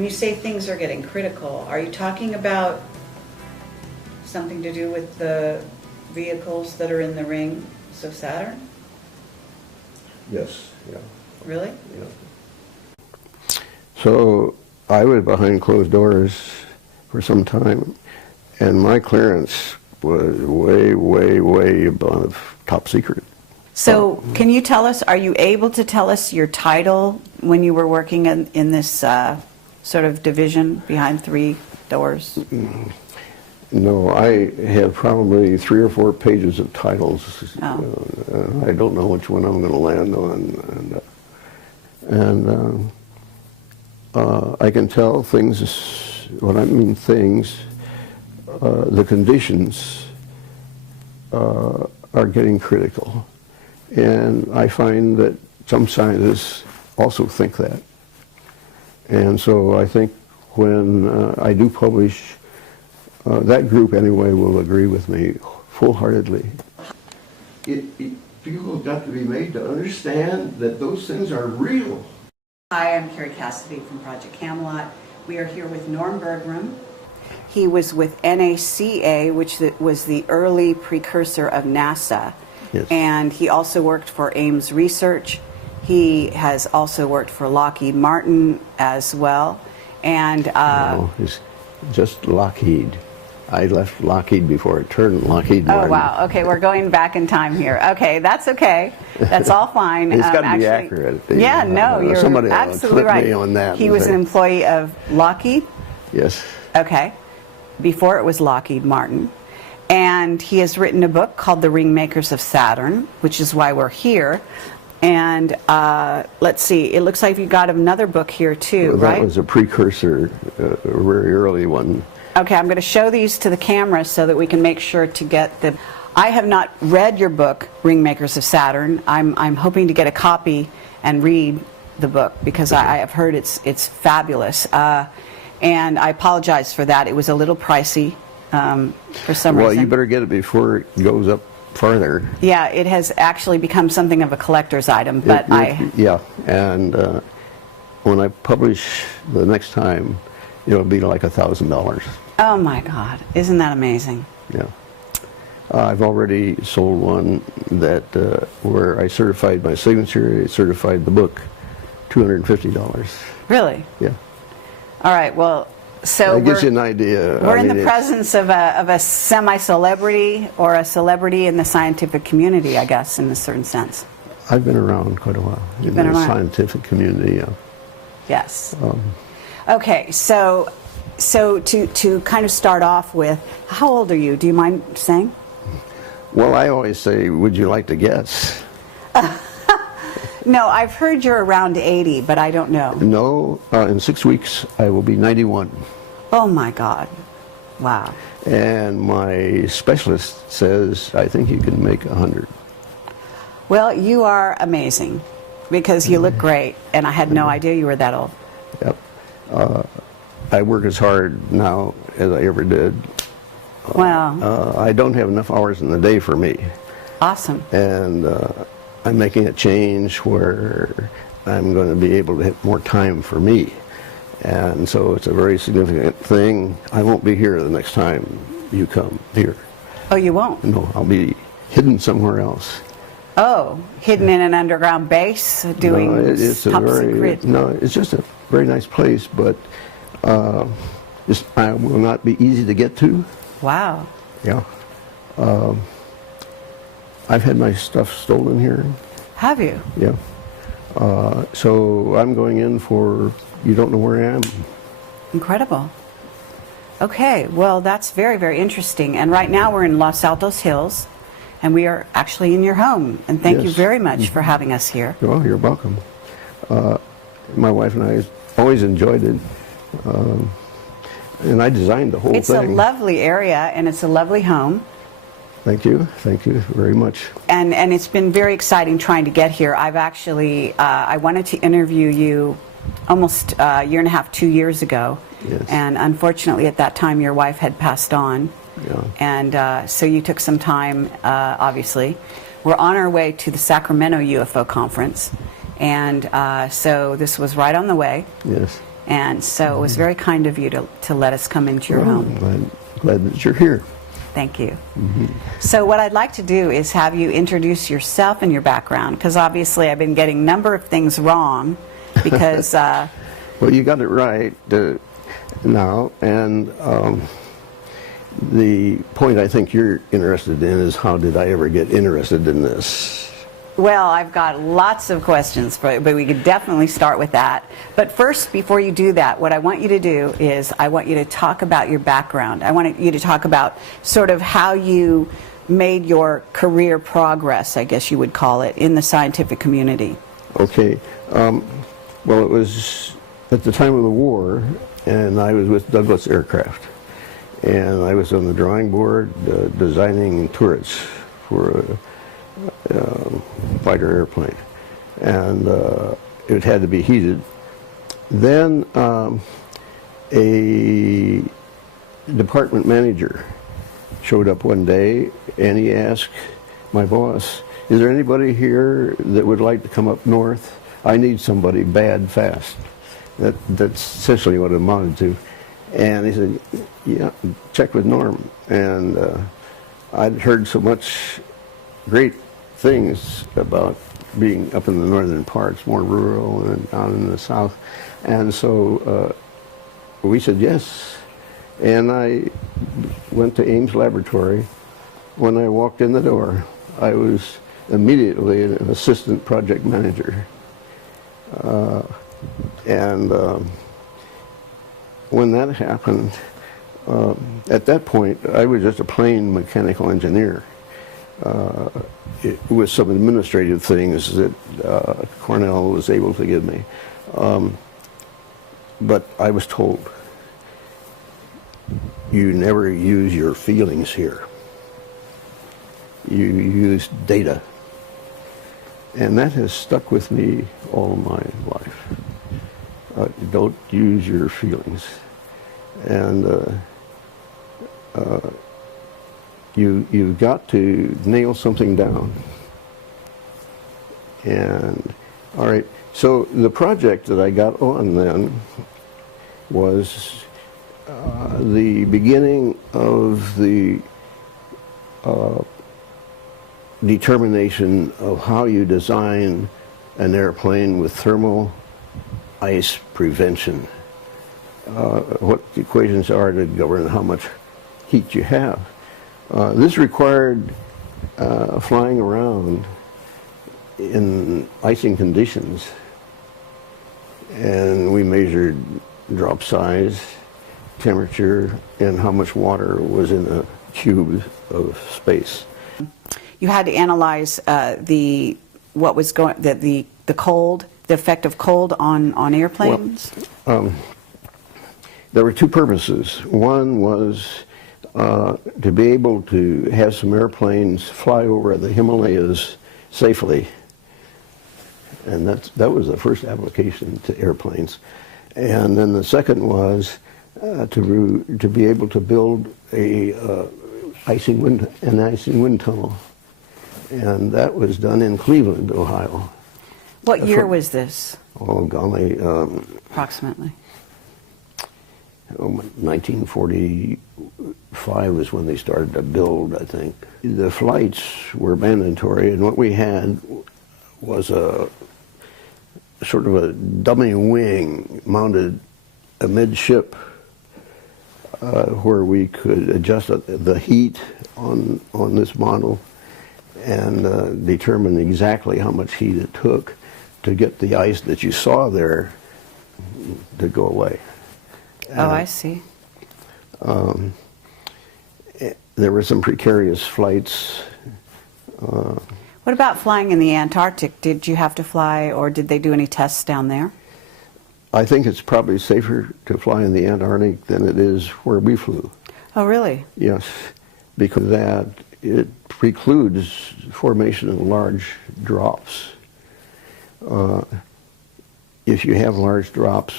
When you say things are getting critical, are you talking about something to do with the vehicles that are in the rings of Saturn? Yes, yeah. Really? Yeah. So I was behind closed doors for some time, and my clearance was way, way, way above top secret. So can you tell us, are you able to tell us your title when you were working in this sort of division behind three doors? No, I have probably 3 or 4 pages of titles. Oh. I don't know which one I'm going to land on. And I can tell things, when I mean things, the conditions are getting critical. And I find that some scientists also think that. And so I think when I do publish, that group anyway will agree with me full-heartedly. People have got to be made to understand that those things are real. Hi, I'm Carrie Cassidy from Project CAMELOT. We are here with Norman Bergrun. He was with NACA, which was the early precursor of NASA. Yes. And he also worked for Ames Research. He has also worked for Lockheed Martin as well. And no, it's just Lockheed. I left Lockheed before it turned Lockheed Martin. Oh, wow. Okay, we're going back in time here. Okay, that's okay. That's all fine. It's got to be accurate. Yeah, no, you're somebody absolutely right. Me on that. He was an employee of Lockheed? Yes. Okay. Before it was Lockheed Martin. And he has written a book called The Ringmakers of Saturn, which is why we're here. And let's see, it looks like you got another book here too, right? That was a precursor, a very early one. Okay, I'm going to show these to the camera so that we can make sure to get the... I have not read your book, Ringmakers of Saturn. I'm hoping to get a copy and read the book because I have heard it's fabulous. And I apologize for that. It was a little pricey for some reason. Well, you better get it before it goes up farther. Yeah, it has actually become something of a collector's item, but Yeah, and when I publish the next time, it'll be like $1,000. Oh my God, isn't that amazing? Yeah. I've already sold one that where I certified my signature, I certified the book, $250. Really? Yeah. All right, well, so that gives you an idea. We're in the presence of a semi-celebrity or a celebrity in the scientific community, I guess, in a certain sense. I've been around quite a while in the scientific community, yeah. Yes. Okay, so to kind of start off with, how old are you? Do you mind saying? Well, I always say, would you like to guess? No, I've heard you're around 80, but I don't know. No, in 6 weeks I will be 91. Oh my God. Wow. And my specialist says, I think you can make 100. Well, you are amazing because you look great, and I had no idea you were that old. Yep. I work as hard now as I ever did. Wow. I don't have enough hours in the day for me. Awesome. And I'm making a change where I'm going to be able to have more time for me. And so it's a very significant thing. I won't be here the next time you come here. Oh, you won't? No, I'll be hidden somewhere else. Oh, hidden in an underground base doing top secret? No, it's just a very nice place, but I will not be easy to get to. Wow. Yeah. I've had my stuff stolen here. Have you? Yeah. So I'm going in for, you don't know where I am. Incredible. Okay, well, that's very, very interesting. And right now we're in Los Altos Hills, and we are actually in your home. And thank you very much for having us here. Well, you're welcome. My wife and I always enjoyed it. And I designed the whole thing. It's a lovely area, and it's a lovely home. Thank you very much. And it's been very exciting trying to get here. I've actually, I wanted to interview you almost a year and a half, 2 years ago. Yes. And unfortunately at that time your wife had passed on. Yeah. And so you took some time, obviously. We're on our way to the Sacramento UFO Conference. And so this was right on the way. Yes. And so it was very kind of you to let us come into your home. I'm glad that you're here. Thank you. So what I'd like to do is have you introduce yourself and your background, because obviously I've been getting a number of things wrong because... Well, you got it right now, and the point I think you're interested in is how did I ever get interested in this? Well, I've got lots of questions, but we could definitely start with that. But first, before you do that, what I want you to do is I want you to talk about your background. I want you to talk about sort of how you made your career progress, I guess you would call it, in the scientific community. Okay. Well, it was at the time of the war, and I was with Douglas Aircraft. And I was on the drawing board designing turrets for a fighter airplane, and it had to be heated. Then a department manager showed up one day, and he asked my boss, "Is there anybody here that would like to come up north? I need somebody bad fast." That's essentially what it amounted to. And he said, "Yeah, check with Norm." And I'd heard so much great things about being up in the northern parts, more rural and down in the south. And so we said yes. And I went to Ames Laboratory. When I walked in the door, I was immediately an assistant project manager. When that happened, at that point, I was just a plain mechanical engineer. With some administrative things that Cornell was able to give me. But I was told, you never use your feelings here. You use data. And that has stuck with me all my life. Don't use your feelings. And you've got to nail something down. And all right, so the project that I got on then was the beginning of the determination of how you design an airplane with thermal ice prevention. What the equations are to govern how much heat you have. This required flying around in icing conditions, and we measured drop size, temperature, and how much water was in a cube of space. You had to analyze the cold, the effect of cold on airplanes? Well, there were two purposes. One was to be able to have some airplanes fly over the Himalayas safely, and that was the first application to airplanes. And then the second was to be able to build an icing wind tunnel, and that was done in Cleveland, Ohio. What year was this? Oh golly, approximately. 1945 was when they started to build, I think. The flights were mandatory, and what we had was a sort of a dummy wing mounted amidship where we could adjust the heat on this model and determine exactly how much heat it took to get the ice that you saw there to go away. Oh, I see. There were some precarious flights. What about flying in the Antarctic? Did you have to fly, or did they do any tests down there? I think it's probably safer to fly in the Antarctic than it is where we flew. Oh, really? Yes, because it precludes formation of large drops. If you have large drops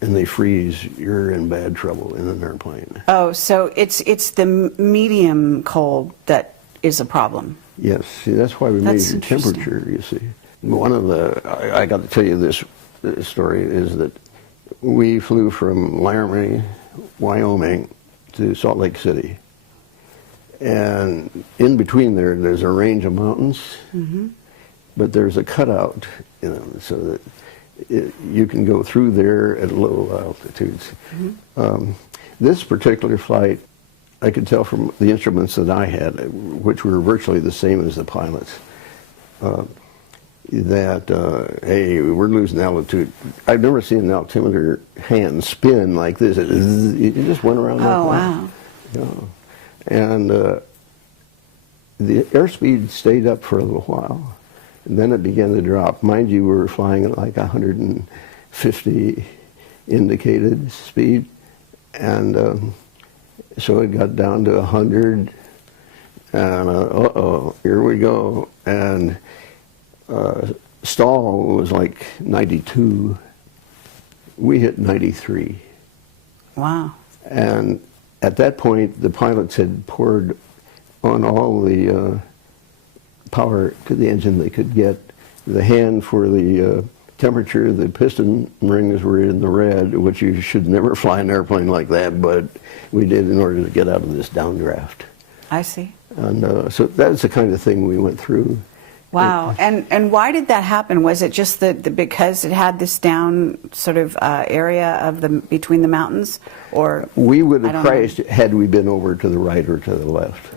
and they freeze, you're in bad trouble in an airplane. Oh, so it's the medium cold that is a problem. Yes, see, that's why we measure temperature, you see. One of the, I got to tell you this story, is that we flew from Laramie, Wyoming to Salt Lake City. And in between there's a range of mountains, but there's a cutout, so that you can go through there at low altitudes. This particular flight, I could tell from the instruments that I had, which were virtually the same as the pilots, that, hey, we're losing altitude. I've never seen an altimeter hand spin like this. It just went around like that. Oh, wow. And the airspeed stayed up for a little while, and then it began to drop. Mind you, we were flying at like 150 indicated speed, and so it got down to 100, and uh-oh, here we go. And stall was like 92. We hit 93. Wow. And at that point, the pilots had poured on all the power to the engine they could get. The hand for the temperature, the piston rings were in the red, which you should never fly an airplane like that, but we did in order to get out of this downdraft. I see. And so that's the kind of thing we went through. Wow. And why did that happen? Was it just because it had this down sort of area of between the mountains, or we would have crashed had we been over to the right or to the left.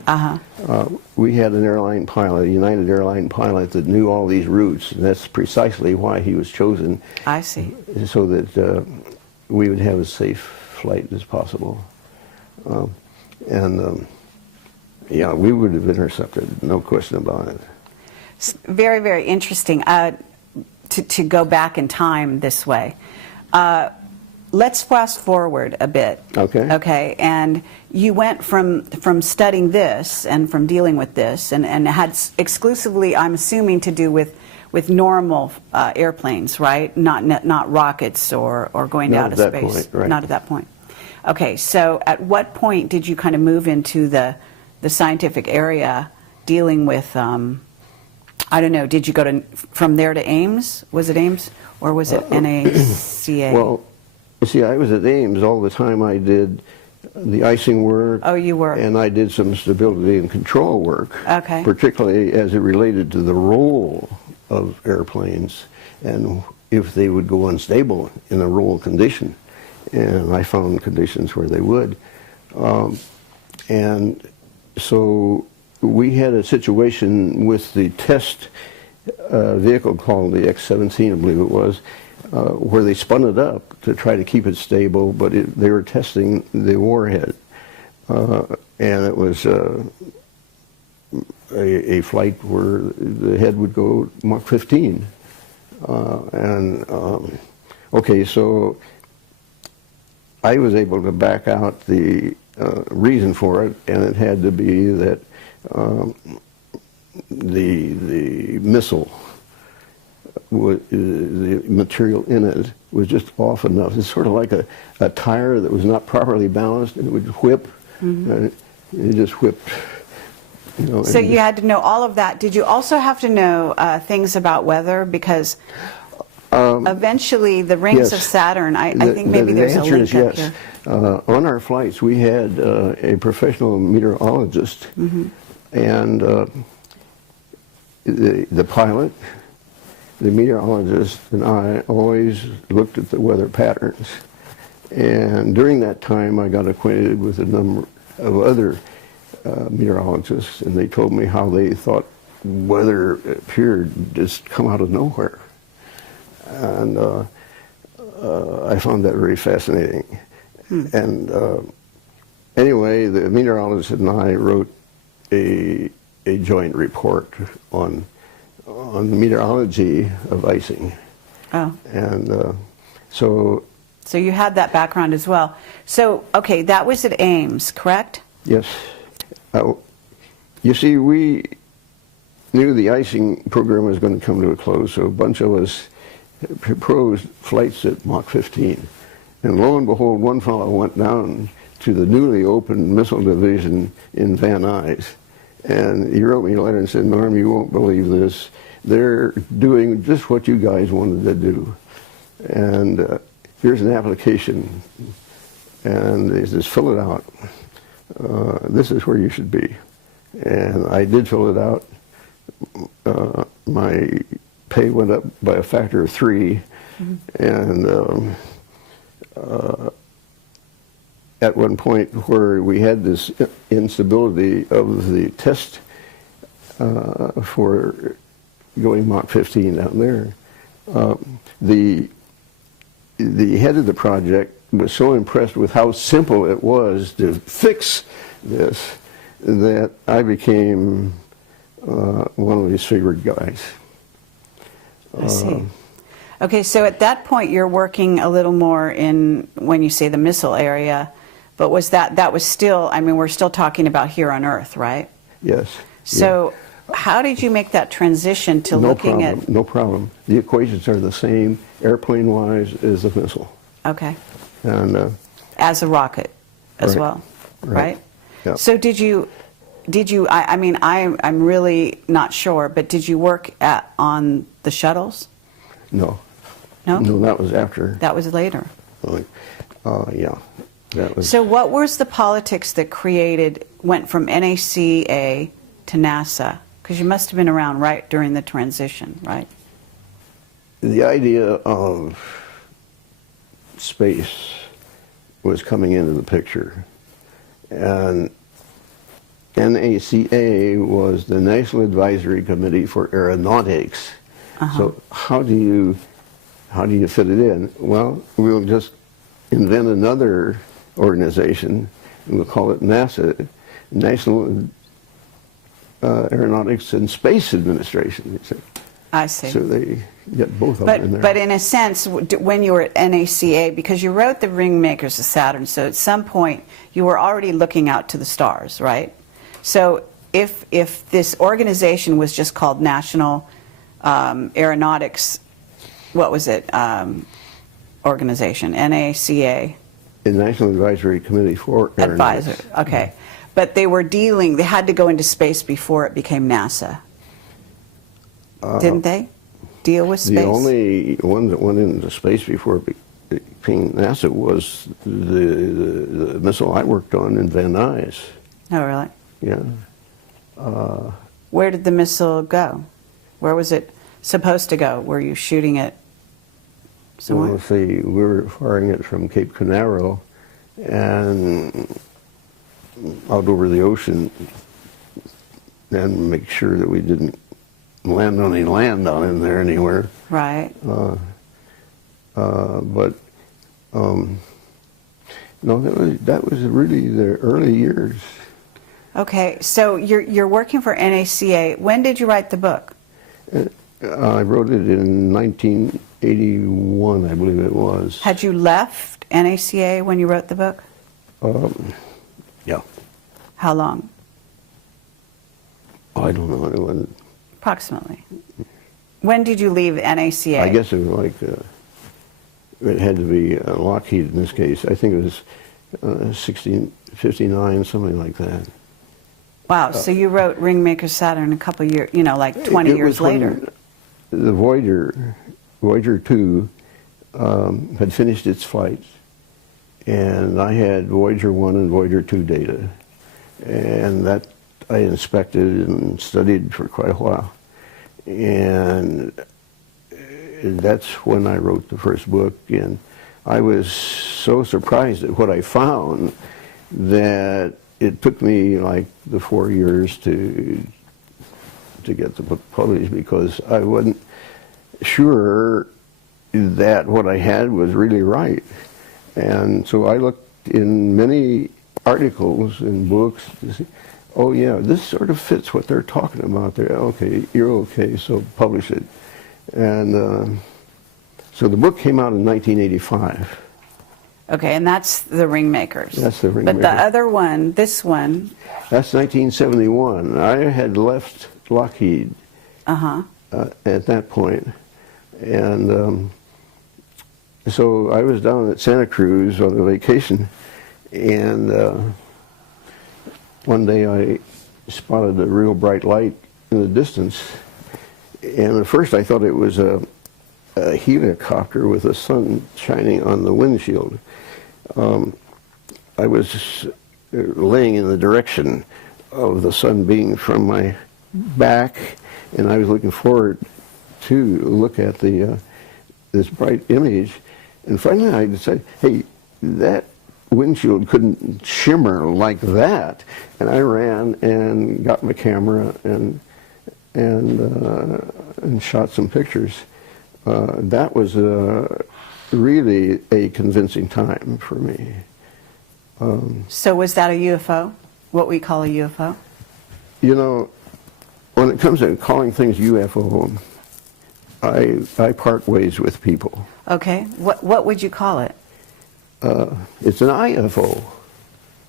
We had an airline pilot, a United airline pilot, that knew all these routes, and that's precisely why he was chosen. I see. So that we would have as safe flight as possible. Yeah, we would have intercepted, no question about it. Very, very interesting to go back in time this way. Let's fast forward a bit. Okay. Okay, and you went from studying this and from dealing with this and had exclusively, I'm assuming, to do with normal airplanes, right? Not rockets or going out of space. Not at that point, right. Not at that point. Okay, so at what point did you kind of move into the scientific area dealing with I don't know, did you go from there to Ames? Was it Ames or was it NACA? Well, you see, I was at Ames all the time. I did the icing work. Oh, you were. And I did some stability and control work. Okay. Particularly as it related to the roll of airplanes and if they would go unstable in a roll condition. And I found conditions where they would. And so we had a situation with the test vehicle called the X-17, I believe it was, where they spun it up to try to keep it stable, but they were testing the warhead. And it was a flight where the head would go Mach 15. Okay, so I was able to back out the reason for it, and it had to be that the missile, the material in it was just off enough. It's sort of like a tire that was not properly balanced, and it would whip, and it just whipped. So you had to know all of that. Did you also have to know things about weather? Because eventually the rings of Saturn, I think maybe there's a link up here. On our flights, we had a professional meteorologist, and the pilot, the meteorologist, and I always looked at the weather patterns. And during that time, I got acquainted with a number of other meteorologists, and they told me how they thought weather appeared just come out of nowhere. And I found that very fascinating. And anyway, the meteorologist and I wrote a joint report on the meteorology of icing. Oh. And so you had that background as well. So, okay, that was at Ames, correct? Yes. You see, we knew the icing program was going to come to a close, so a bunch of us proposed flights at Mach 15. And lo and behold, one fellow went down to the newly opened missile division in Van Nuys. And he wrote me a letter and said, "Norm, you won't believe this. They're doing just what you guys wanted to do." And here's an application, and they just fill it out. This is where you should be. And I did fill it out. My pay went up by a factor of 3, and at one point where we had this instability of the test for going Mach 15 down there, the head of the project was so impressed with how simple it was to fix this that I became one of his favorite guys. I see. Okay, so at that point you're working a little more in, when you say the missile area, but was that was still, I mean, we're still talking about here on Earth, right? Yes. So how did you make that transition to looking at... No problem. The equations are the same, airplane-wise, as a missile. Okay. And as a rocket as right, well, right? Yeah. So did you, I mean, I'm really not sure, but did you work on the shuttles? No. No? No, that was after. That was later. Yeah. That was. So what was the politics that went from NACA to NASA? Because you must have been around right during the transition, right? The idea of space was coming into the picture, and NACA was the National Advisory Committee for Aeronautics. So how do you fit it in? Well, we'll just invent another organization, and we'll call it NASA, National Aeronautics and Space Administration. You see. I see. So they get both of them in there. But in a sense, when you were at NACA, because you wrote the Ringmakers of Saturn, so at some point you were already looking out to the stars, right? So if this organization was just called National Aeronautics, what was it, organization, NACA? The National Advisory Committee for Aeronautics. Advisor, okay. But they had to go into space before it became NASA. Didn't they deal with space? The only one that went into space before it became NASA was the missile I worked on in Van Nuys. Oh, really? Yeah. Where did the missile go? Where was it supposed to go? Were you shooting it somewhere? Well, let's see, we were firing it from Cape Canaveral and out over the ocean, and make sure that we didn't land on any land down in there anywhere. Right. But no, that was really the early years. Okay, so you're working for NACA. When did you write the book? I wrote it in 1981, I believe it was. Had you left NACA when you wrote the book? Yeah. How long? I don't know. It was, Approximately. When did you leave NACA? I guess it was like, it had to be Lockheed in this case. I think it was 59, something like that. Wow, so you wrote Ringmakers of Saturn a couple years, like 20 years later. The Voyager 2 had finished its flight, and I had Voyager 1 and Voyager 2 data, and that I inspected and studied for quite a while. And that's when I wrote the first book, and I was so surprised at what I found that it took me like the 4 years to get the book published, because I wasn't sure that what I had was really right. And so I looked in many articles and books to see, oh yeah, this sort of fits what they're talking about there. Okay, you're okay, so publish it. And so the book came out in 1985. Okay, and that's the Ringmakers. That's the Ringmakers. But the other one, this one. That's 1971. I had left Lockheed at that point. And so I was down at Santa Cruz on a vacation, and one day I spotted a real bright light in the distance, and at first I thought it was a a helicopter with the sun shining on the windshield. I was laying in the direction of the sun being from my back, and I was looking forward to look at the this bright image, and finally I decided, hey, that windshield couldn't shimmer like that, and I ran and got my camera and shot some pictures. That was really a convincing time for me. So was that a UFO? What we call a UFO? You know, when it comes to calling things UFO, I part ways with people. Okay. What would you call it? It's an IFO,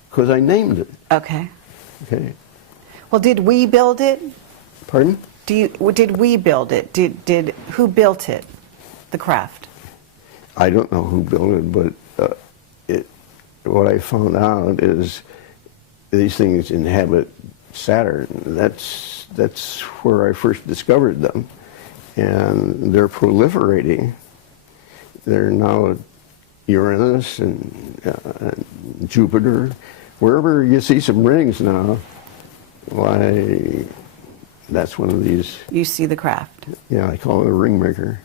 because I named it. Okay. Okay. Well, did we build it? Pardon? Did we build it? Who built it? The craft? I don't know who built it, but what I found out is these things inhabit Saturn. That's where I first discovered them, and they're proliferating. They're now Uranus and Jupiter. Wherever you see some rings now, why, that's one of these. You see the craft. Yeah, I call it a ringmaker.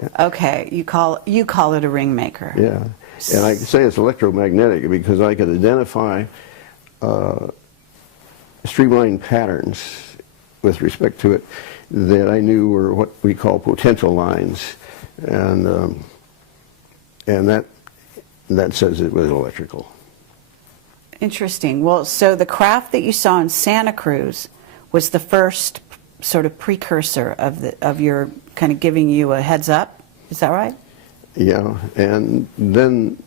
Yeah. Okay, you call it a ringmaker. Yeah, and I say it's electromagnetic because I could identify streamline patterns with respect to it that I knew were what we call potential lines, and that says it was electrical. Interesting. Well, so the craft that you saw in Santa Cruz was the first sort of precursor of your kind of giving you a heads up. Is that right? Yeah, and then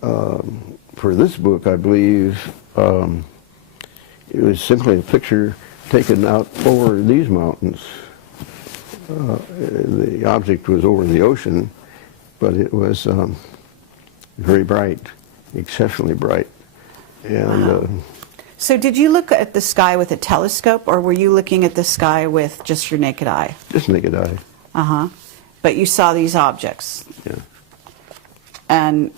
for this book, I believe it was simply a picture taken out over these mountains. The object was over the ocean, but it was very bright, exceptionally bright. And wow. So did you look at the sky with a telescope, or were you looking at the sky with just your naked eye? just naked eye. Uh-huh. But you saw these objects. Yeah. And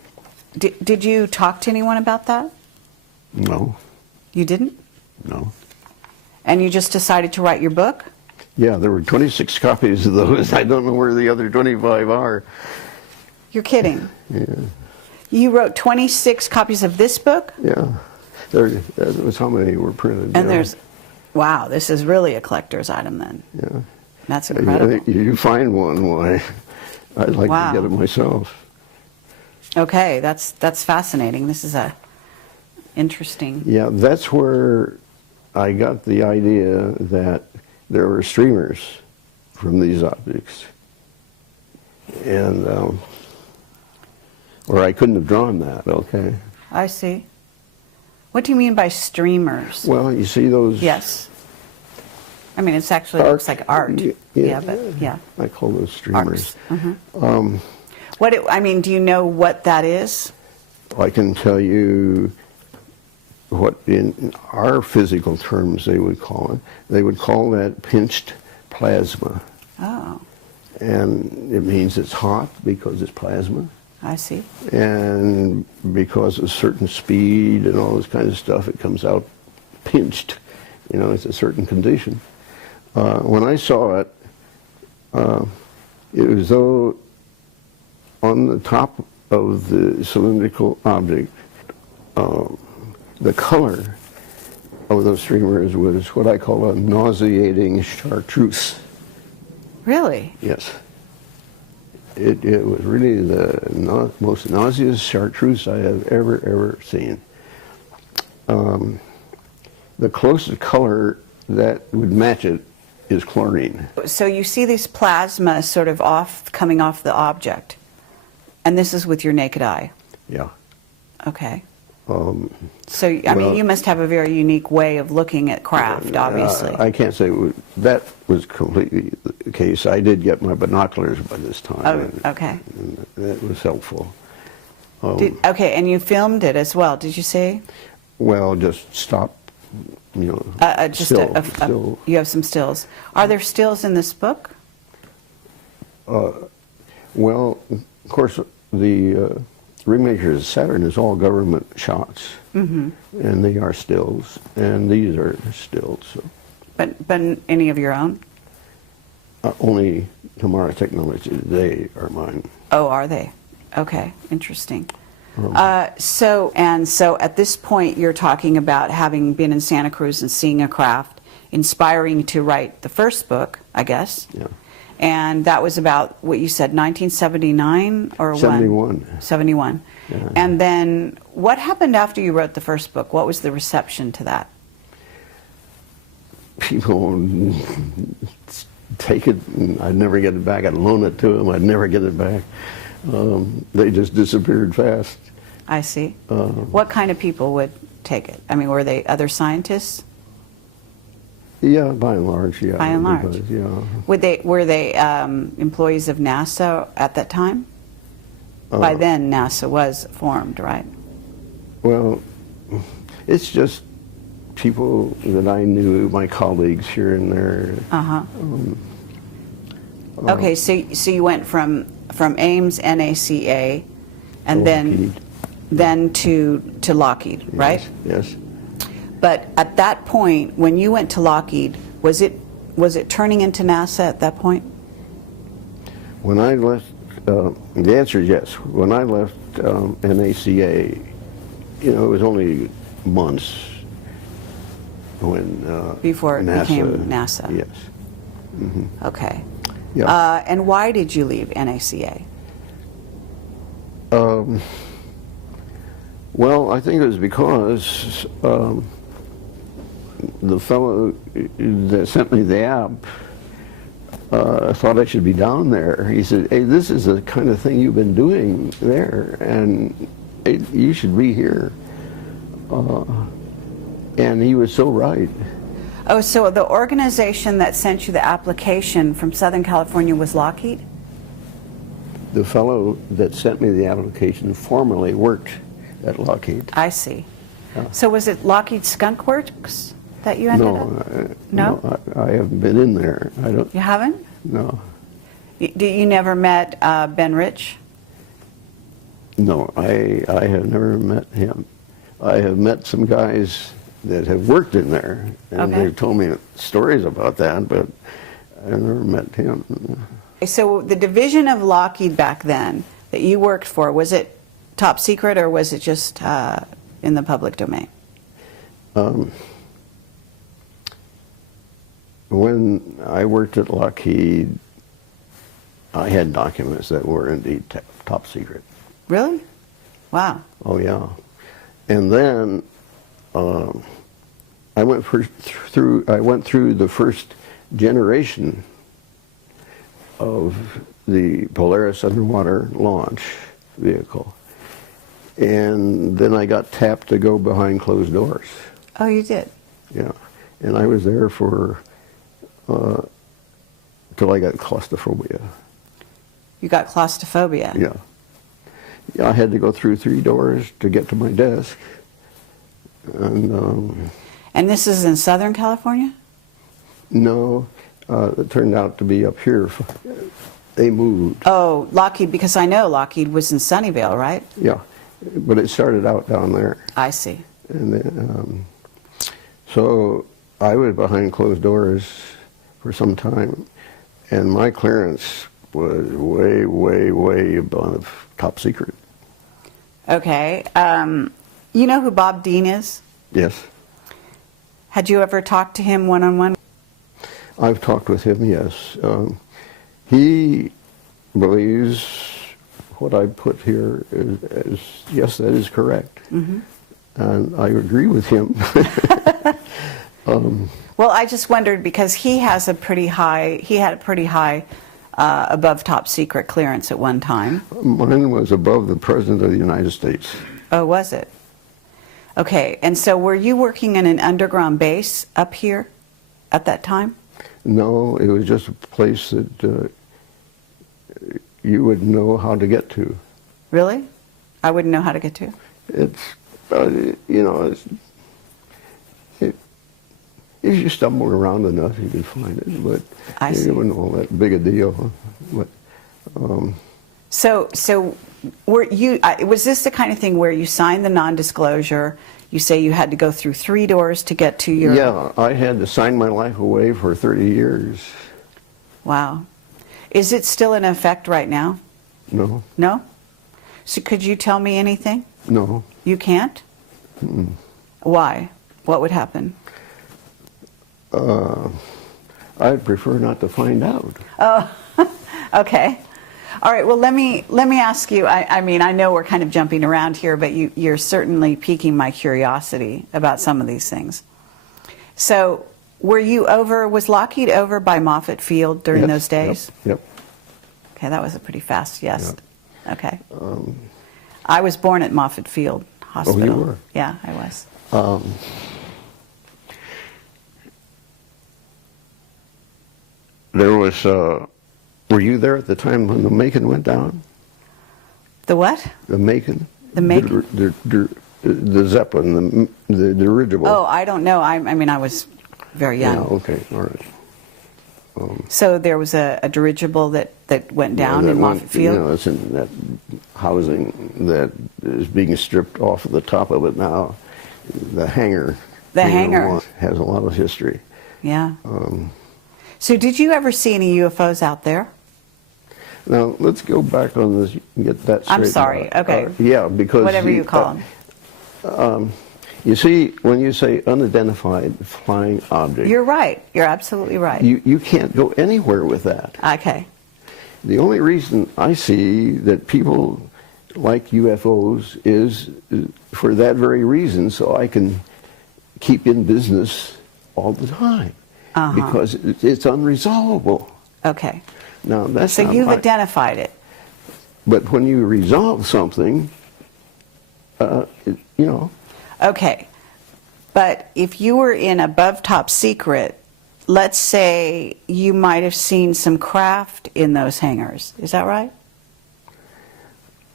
did you talk to anyone about that? No. You didn't? No. And you just decided to write your book? Yeah, there were 26 copies of those. I don't know where the other 25 are. You're kidding. Yeah. You wrote 26 copies of this book? Yeah. That was how many were printed. And yeah. there's, wow, this is really a collector's item then. Yeah. That's incredible. You find one, why, I'd like Wow. to get it myself. Okay, that's fascinating. This is interesting. Yeah, that's where I got the idea that there were streamers from these objects. And, or I couldn't have drawn that, okay? I see. What do you mean by streamers? Well, you see those... Yes. I mean, it actually looks like art. Yeah, but yeah. I call those streamers. Mm-hmm. I mean, do you know what that is? I can tell you what in our physical terms they would call it. They would call that pinched plasma. Oh, And it means it's hot because it's plasma. I see. And because of certain speed and all this kind of stuff, it comes out pinched. You know, it's a certain condition. When I saw it, it was though on the top of the cylindrical object, the color of those streamers was what I call a nauseating chartreuse. Really? Yes. It was really the most nauseous chartreuse I have ever seen. The closest color that would match it is chlorine. So you see these plasma sort of coming off the object, and this is with your naked eye. Yeah. Okay. So I mean, you must have a very unique way of looking at craft, obviously. I can't say that was completely the case. I did get my binoculars by this time. Oh, okay. And that was helpful. Okay, and you filmed it as well, did you say? Well, just stop, you know, Just still. you have some stills. Are there stills in this book? Well, of course, the Ringmakers of Saturn is all government shots, and they are stills, and these are stills. So. But any of your own? Only Tomorrow Technology, they are mine. Oh, are they? Okay, interesting. So at this point, you're talking about having been in Santa Cruz and seeing a craft, inspiring you to write the first book, I guess. Yeah. And that was about, what you said, 1979 or 71. when? 71. Yeah. And then what happened after you wrote the first book? What was the reception to that? People take it, and I'd never get it back. I'd loan it to them. I'd never get it back. They just disappeared fast. I see. What kind of people would take it? I mean, were they other scientists? Yeah, by and large, yeah. By and large. Because, yeah. Were they employees of NASA at that time? By then, NASA was formed, right? Well, it's just people that I knew, my colleagues here and there. Okay, so you went from Ames, NACA, and then to Lockheed, right? Yes. But at that point, when you went to Lockheed, was it turning into NASA at that point? When I left, the answer is yes. When I left NACA, it was only months when before it NASA, became NASA. Yes. Okay. Yeah. And why did you leave NACA? Well, I think it was because the fellow that sent me the app thought I should be down there. He said, "Hey, this is the kind of thing you've been doing there, and you should be here." And he was so right. Oh, so the organization that sent you the application from Southern California was Lockheed? The fellow that sent me the application formerly worked at Lockheed. I see. Yeah. So was it Lockheed Skunk Works that you ended up? No? I haven't been in there. I don't. You haven't? No. You never met Ben Rich? No, I have never met him. I have met some guys that have worked in there, and they've told me stories about that, but I've never met him. So the division of Lockheed back then that you worked for, was it top secret or was it just in the public domain? When I worked at Lockheed, I had documents that were indeed top secret. Really? Wow. Oh yeah. And then I went through the first generation of the Polaris underwater launch vehicle, and then I got tapped to go behind closed doors. Oh, you did? Yeah, and I was there for till I got claustrophobia. You got claustrophobia? Yeah. Yeah, I had to go through 3 doors to get to my desk. And this is in Southern California? No, it turned out to be up here. They moved. Oh, Lockheed, because I know Lockheed was in Sunnyvale, right? Yeah, but it started out down there. I see. And then, so I was behind closed doors for some time, and my clearance was way, way, way above top secret. Okay. You know who Bob Dean is? Yes. Had you ever talked to him one-on-one? I've talked with him, yes. He believes what I put here is yes, that is correct. Mm-hmm. And I agree with him. Well, I just wondered because he had a pretty high above top secret clearance at one time. Mine was above the President of the United States. Oh, was it? Okay, and so were you working in an underground base up here at that time? No, it was just a place that you would know how to get to. Really? I wouldn't know how to get to? It's, if you stumble around enough, you can find it, but I see. it wasn't all that big a deal. But So was this the kind of thing where you signed the non-disclosure? You say you had to go through 3 doors to get to your... Yeah, I had to sign my life away for 30 years. Wow. Is it still in effect right now? No. No? So could you tell me anything? No. You can't? Mm-mm. Why? What would happen? I'd prefer not to find out. Oh, okay. All right, well, let me ask you, I mean, I know we're kind of jumping around here, but you're certainly piquing my curiosity about some of these things. So, was Lockheed over by Moffett Field during those days? Yep. Okay, that was a pretty fast yes. Yep. Okay. I was born at Moffett Field Hospital. Oh, you were? Yeah, I was. There was, were you there at the time when the Macon went down? The what? The Macon? The Macon? The Zeppelin, the dirigible. Oh, I don't know. I mean, I was very young. Yeah, okay, all right. So there was a dirigible that went down in Moffett Field? You know, it's in that housing that is being stripped off of the top of it now. The hangar. The hangar. Has a lot of history. Yeah. So did you ever see any UFOs out there? Now, let's go back on this and get that straight. I'm sorry, out. okay. Yeah, because... Whatever you call them. You see, when you say unidentified flying object... You're right. You're absolutely right. You can't go anywhere with that. Okay. The only reason I see that people like UFOs is for that very reason, so I can keep in business all the time. Because it's unresolvable. Okay. Now, that's so not you've identified it. But when you resolve something, you know... Okay. But if you were in above top secret, let's say you might have seen some craft in those hangars. Is that right?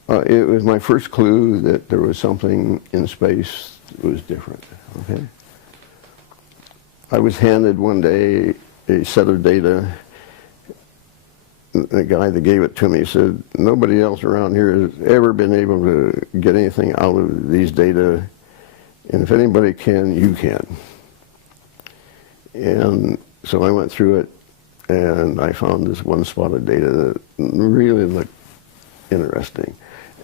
It was my first clue that there was something in space that was different. Okay. I was handed one day a set of data. The guy that gave it to me said, nobody else around here has ever been able to get anything out of these data, and if anybody can, you can. And so I went through it, and I found this one spot of data that really looked interesting.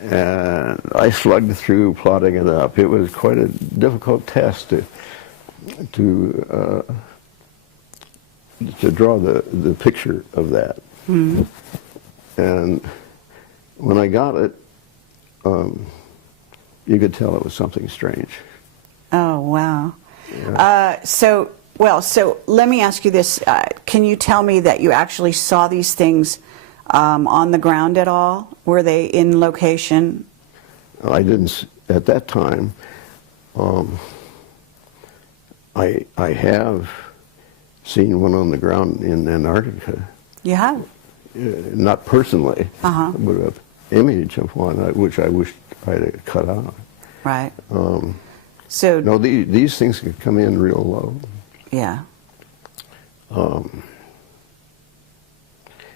And I slugged through plotting it up. It was quite a difficult test to draw the picture of that. Mm-hmm. And when I got it, you could tell it was something strange. Oh, wow. Yeah. So let me ask you this. Can you tell me that you actually saw these things on the ground at all? Were they in location? I didn't, at that time. I have seen one on the ground in Antarctica. You have? Not personally, but an image of one which I wished I had cut out. Right. So no, these things can come in real low. Yeah.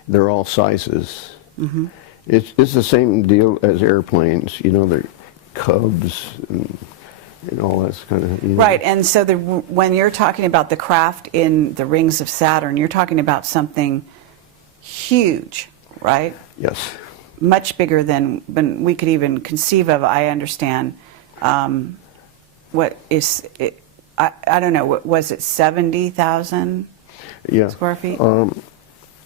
They're all sizes. Mm-hmm. It's the same deal as airplanes. You know, they're Cubs and all that kind of... You know. Right, and so when you're talking about the craft in the rings of Saturn, you're talking about something huge, right? Yes. Much bigger than we could even conceive of, I understand. What is it? I don't know, was it 70,000 square feet?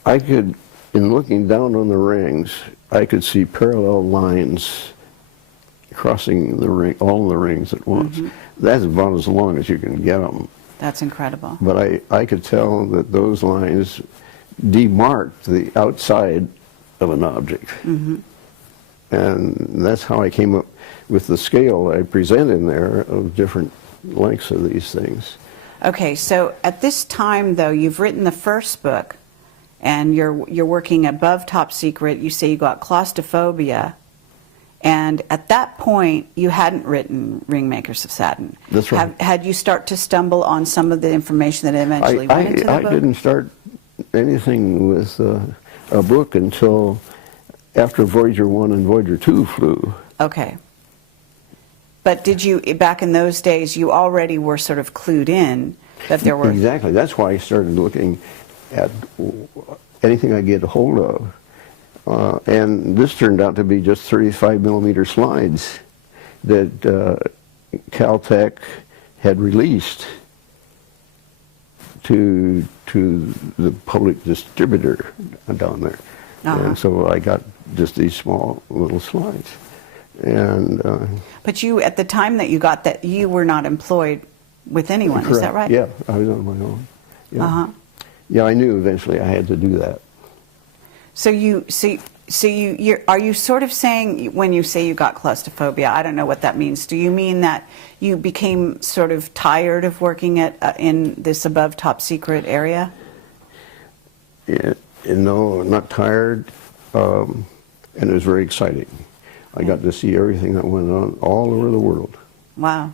I could, in looking down on the rings, I could see parallel lines crossing the ring, all the rings at once. Mm-hmm. That's about as long as you can get them. That's incredible. But I could tell that those lines demarked the outside of an object. Mm-hmm. And that's how I came up with the scale I present in there of different lengths of these things. Okay, so at this time, though, you've written the first book, and you're working above top secret. You say you got claustrophobia. And at that point, you hadn't written Ringmakers of Saturn. That's right. Had you start to stumble on some of the information that eventually went into the book? I didn't start anything with a book until after Voyager 1 and Voyager 2 flew. Okay. But did you, back in those days, you already were sort of clued in that there were... Exactly. That's why I started looking at anything I get a hold of. And this turned out to be just 35 millimeter slides that Caltech had released to the public distributor down there. And so I got just these small little slides. And but you, at the time that you got that, you were not employed with anyone, correct. Is that right? Yeah, I was on my own. Yeah. Yeah, I knew eventually I had to do that. So are you sort of saying, when you say you got claustrophobia, I don't know what that means. Do you mean that you became sort of tired of working at in this above top secret area? Yeah, no, I'm not tired, and it was very exciting. I got to see everything that went on all over the world. Wow.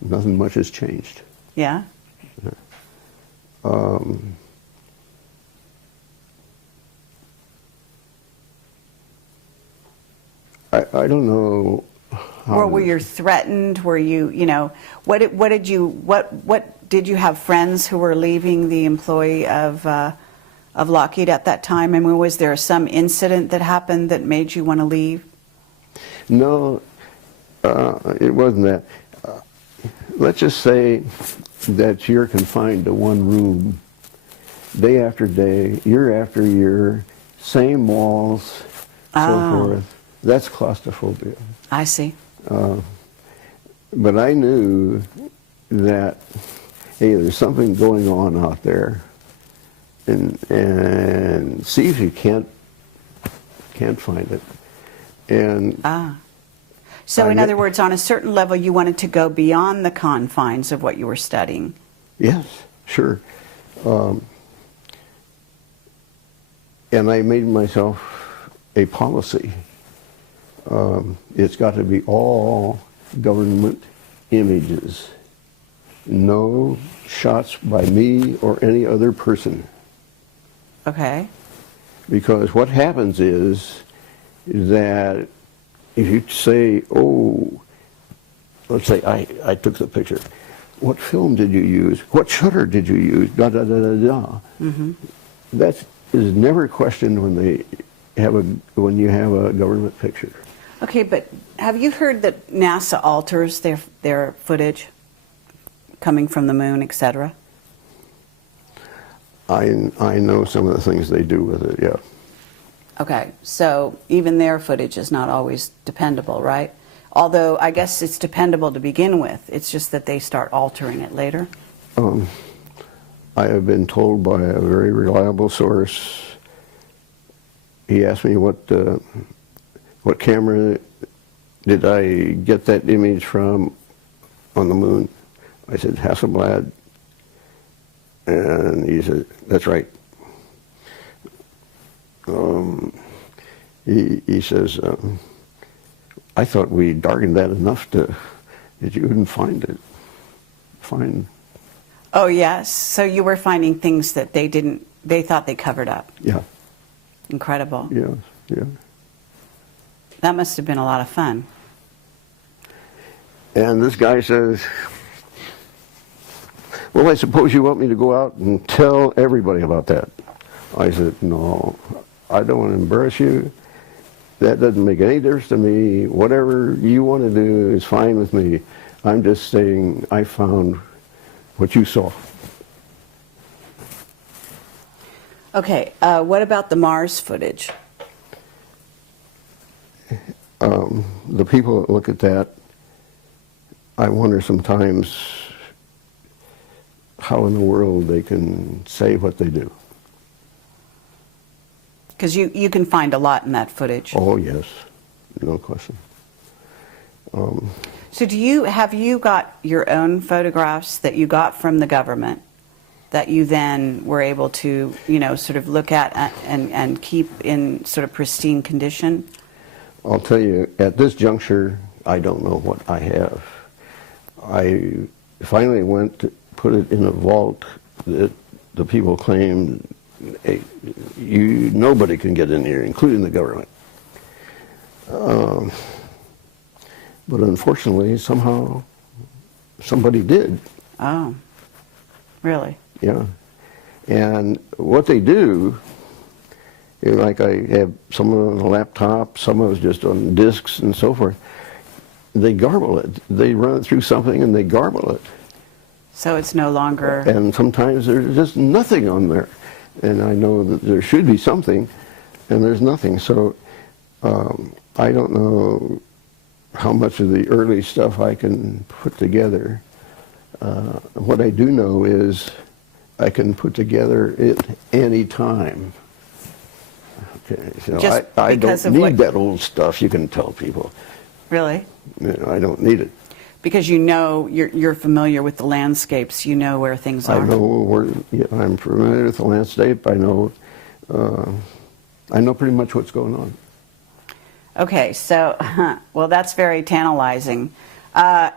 Nothing much has changed. Yeah? I don't know how... Or were you threatened? Were you, you know, what did you have friends who were leaving the employee of Lockheed at that time? I mean, was there some incident that happened that made you want to leave? No, it wasn't that. Let's just say that you're confined to one room, day after day, year after year, same walls, so forth. That's claustrophobia. I see. But I knew that, hey, there's something going on out there, and see if you can't find it. And so in other words, on a certain level, you wanted to go beyond the confines of what you were studying. Yes, sure. And I made myself a policy. It's got to be all government images. No shots by me or any other person. Okay. Because what happens is that if you say, oh, let's say I took the picture. What film did you use? What shutter did you use? Da da da da da. That is never questioned when you have a government picture. Okay, but have you heard that NASA alters their footage coming from the moon, etc.? I know some of the things they do with it, yeah. Okay, so even their footage is not always dependable, right? Although I guess it's dependable to begin with. It's just that they start altering it later. I have been told by a very reliable source. He asked me what camera did I get that image from on the moon. I said, Hasselblad. And he said, that's right. He says, I thought we darkened that enough that you wouldn't find it. Oh, yes. So you were finding things that they thought they covered up. Yeah. Incredible. Yeah, yeah. That must have been a lot of fun. And this guy says, well, I suppose you want me to go out and tell everybody about that. I said, no, I don't want to embarrass you. That doesn't make any difference to me. Whatever you want to do is fine with me. I'm just saying I found what you saw. Okay, what about the Mars footage? The people that look at that, I wonder sometimes how in the world they can say what they do. Because you can find a lot in that footage. Oh, yes. No question. So have you got your own photographs that you got from the government that you then were able to, sort of look at and keep in sort of pristine condition? I'll tell you, at this juncture, I don't know what I have. I finally went to put it in a vault that the people claimed nobody can get in here, including the government. But unfortunately, somehow, somebody did. Oh, really? Yeah. And what they do, like I have some of it on a laptop, some of it's just on discs and so forth, they garble it. They run it through something and they garble it. So it's no longer... And sometimes there's just nothing on there. And I know that there should be something, and there's nothing. So I don't know how much of the early stuff I can put together. What I do know is I can put together it any time. Okay, so I don't need that old stuff, you can tell people. Really? You know, I don't need it. Because you know, you're familiar with the landscapes, you know where things are. I know where, yeah, I'm familiar with the landscape, I know pretty much what's going on. Okay, so, well, that's very tantalizing.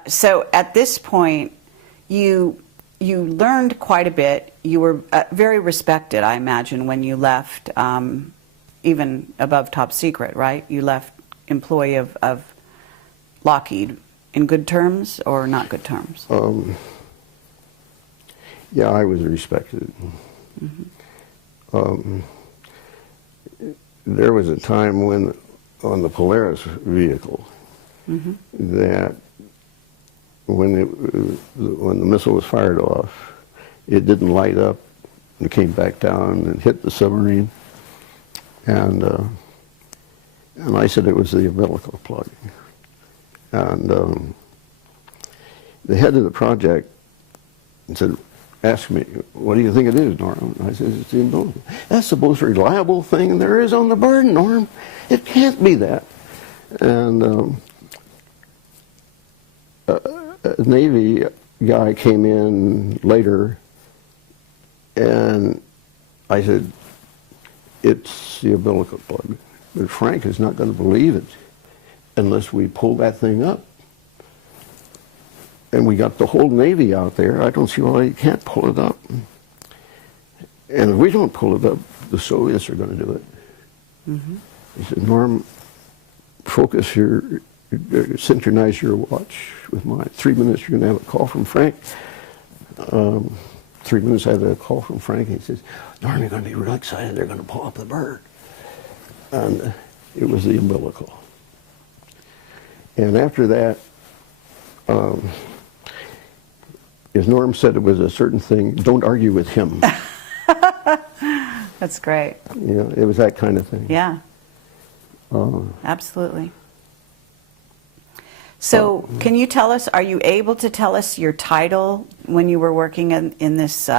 So at this point, you learned quite a bit. You were very respected, I imagine, when you left, even above top secret, right? You left employee of Lockheed in good terms or not good terms? Yeah, I was respected. Mm-hmm. There was a time when, on the Polaris vehicle, Mm-hmm. that when the missile was fired off, it didn't light up and came back down and hit the submarine. And I said it was the umbilical plug. And the head of the project asked me, "What do you think it is, Norm?" I said, "It's the umbilical." "That's the most reliable thing there is on the bird, Norm. It can't be that." And a Navy guy came in later, and I said, "It's the umbilical plug. But Frank is not going to believe it unless we pull that thing up." And we got the whole Navy out there. I don't see why you can't pull it up. And if we don't pull it up, the Soviets are going to do it. Mm-hmm. He said, "Norm, synchronize your watch with mine. 3 minutes, you're going to have a call from Frank." 3 minutes, I had a call from Frank. He says, "Norm, you're going to be real excited. They're going to pull up the bird." And it was the umbilical. And after that, as Norm said, it was a certain thing. Don't argue with him. That's great. You know, it was that kind of thing. Yeah. Absolutely. So can you tell us, are you able to tell us your title when you were working in this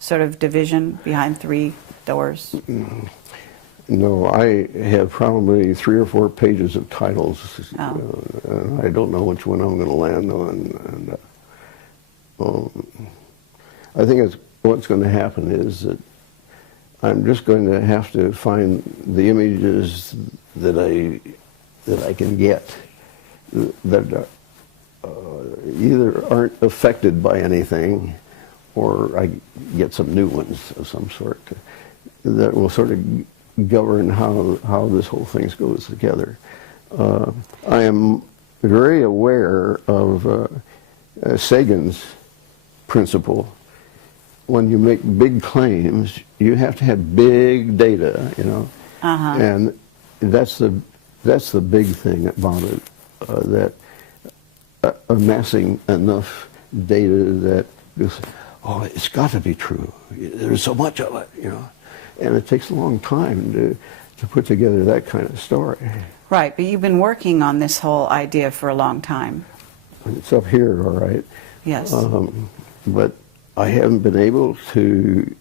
sort of division behind three doors? No, I have probably 3 or 4 pages of titles. Oh. I don't know which one I'm going to land on. And I think what's going to happen is that I'm just going to have to find the images that I can get that either aren't affected by anything, or I get some new ones of some sort that will sort of govern how this whole thing goes together. I am very aware of Sagan's principle. When you make big claims, you have to have big data, you know. Uh-huh. And that's the big thing about it, that amassing enough data that goes, oh, it's got to be true. There's so much of it, you know. And it takes a long time to put together that kind of story. Right, but you've been working on this whole idea for a long time. It's up here, all right. Yes. But I haven't been able to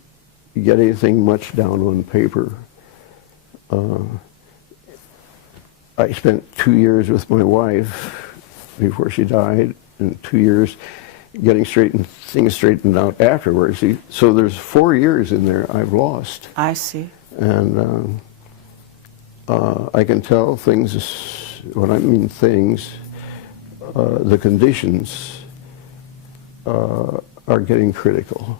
get anything much down on paper. I spent 2 years with my wife before she died, and 2 years getting things straightened out afterwards. So there's 4 years in there I've lost. I see. And I can tell things, when I mean things, the conditions are getting critical.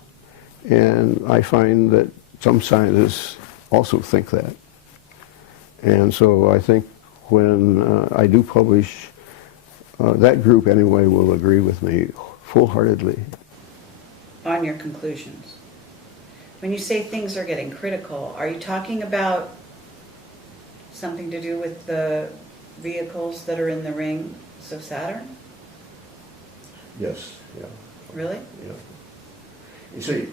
And I find that some scientists also think that. And so I think when I do publish, that group anyway will agree with me full-heartedly. On your conclusions. When you say things are getting critical, are you talking about something to do with the vehicles that are in the rings of Saturn? Yes, yeah. Really? Yeah. You see,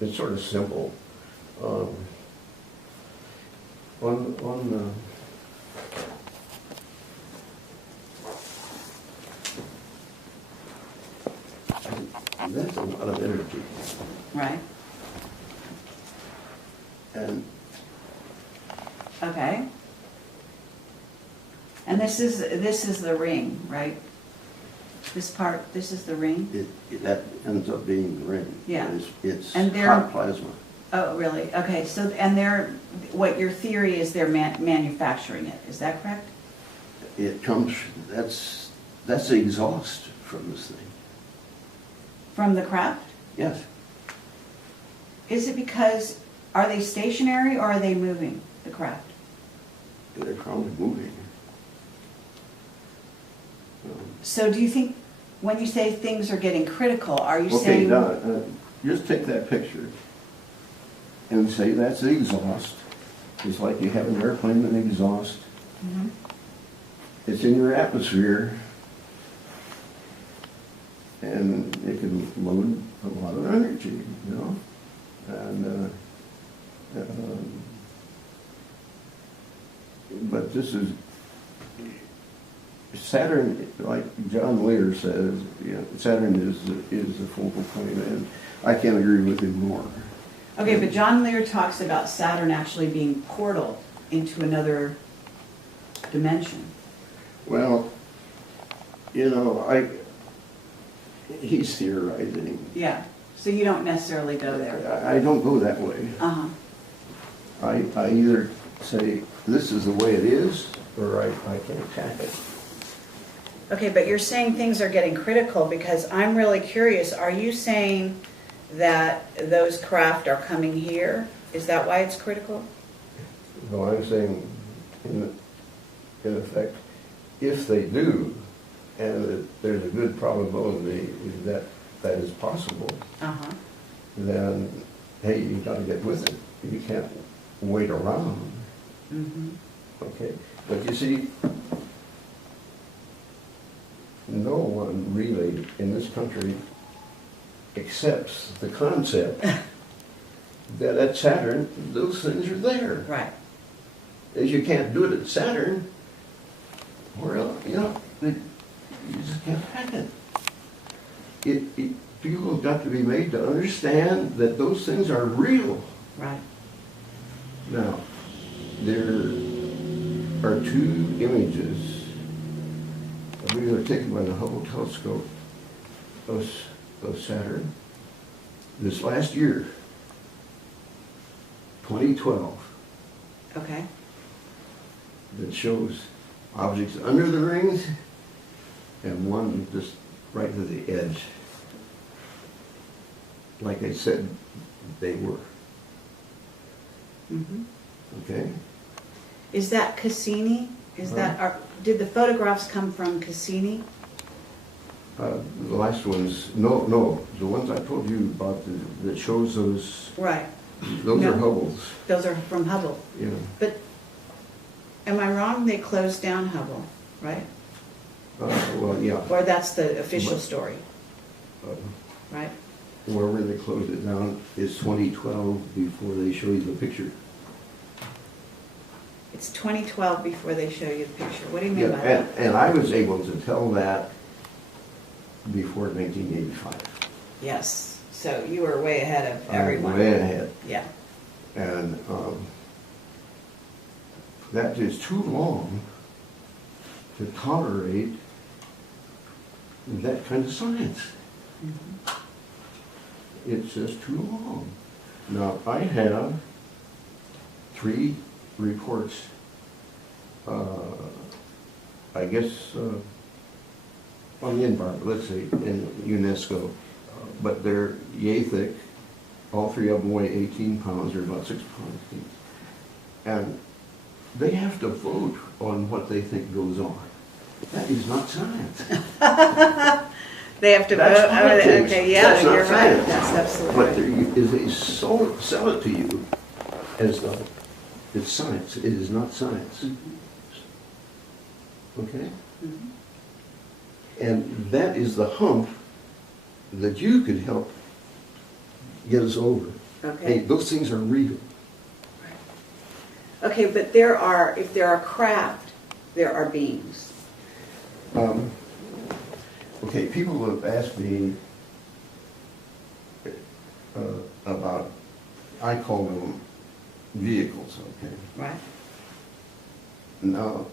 it's sort of simple. That's a lot of energy. Right. And Okay. And this is the ring, right? This part, this is the ring? that ends up being the ring. Yeah. It's And they're- hot plasma. Oh, really? Okay, so, and what your theory is they're manufacturing it, is that correct? It comes, that's the exhaust from this thing. From the craft? Yes. Is it because, are they stationary or are they moving, the craft? They're probably moving. So do you think, when you say things are getting critical, are you Okay, saying? now, just take that picture and say that's the exhaust. It's like you have an airplane with an exhaust. Mhm. It's in your atmosphere, and it can load a lot of energy, you know? And, but this is, Saturn, like John Lear says, you know, Saturn is the focal point, and I can't agree with him more. Okay, but John Lear talks about Saturn actually being portal into another dimension. Well, you know, he's theorizing. Yeah, so you don't necessarily go there. I don't go that way. Uh-huh. I either say, this is the way it is, or I can't hack it. Okay, but you're saying things are getting critical because I'm really curious. Are you saying that those craft are coming here? Is that why it's critical? No, I'm saying, in effect, if they do, and there's a good probability that that is possible, Uh-huh. then, hey, you got to get with it. You can't wait around. Mm-hmm. Okay? But you see, no one really in this country accepts the concept that at Saturn, those things are there. Right. As you can't do it at Saturn, well, you know, you just can't hack it. People have got to be made to understand that those things are real. Right. Now, there are two images, I believe they're taken by the Hubble telescope of Saturn this last year, 2012, Okay. that shows objects under the rings and one just right to the edge. Like I said, they were. Mm-hmm. Okay? Is that Cassini? Is that, did the photographs come from Cassini? The last ones, no, the ones I told you about that shows those, Right. those No. are Hubble's. Those are from Hubble. Yeah. But am I wrong? They closed down Hubble, right? Well, yeah. Or that's the official But- story, right? Wherever they closed it down is 2012 before they show you the picture. It's 2012 before they show you the picture. What do you mean Yeah, by that? and I was able to tell that before 1985. Yes. So you were way ahead of I'm everyone. way ahead. Yeah. And that is too long to tolerate that kind of science. Mhm. It's just too long. Now, I have 3 reports, I guess, on the environment, let's say, in UNESCO, but they're yay thick, all three of them weigh 18 pounds, or about 6 pounds each. And they have to vote on what they think goes on. That is not science. They have to That's vote. politics. Okay, yeah, That's not you're right. science. That's absolutely But right. there is a sell it to you as though it's science. It is not science. Okay? And that is the hump that you could help get us over. Okay. Hey, those things are real. Okay, but if there are craft, there are beings. Okay, people have asked me about, I call them vehicles, okay? Right. Now,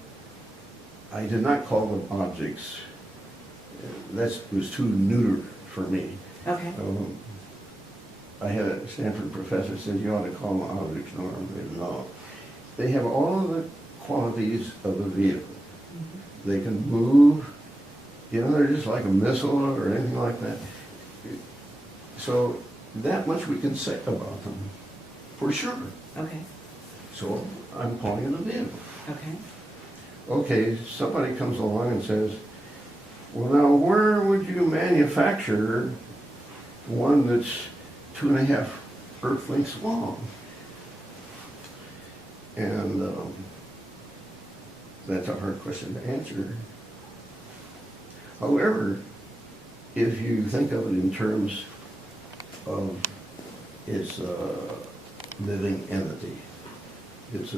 I did not call them objects. That was too neuter for me. Okay. I had a Stanford professor said, you ought to call them objects, Norman. I said, no. They have all of the qualities of a vehicle. They can move, you know, they're just like a missile or anything like that. So that much we can say about them, for sure. Okay. So I'm calling it a vehicle. Okay. Okay, somebody comes along and says, well, now where would you manufacture one that's 2.5 Earth lengths long? And that's a hard question to answer. However, if you think of it in terms of its living entity, it's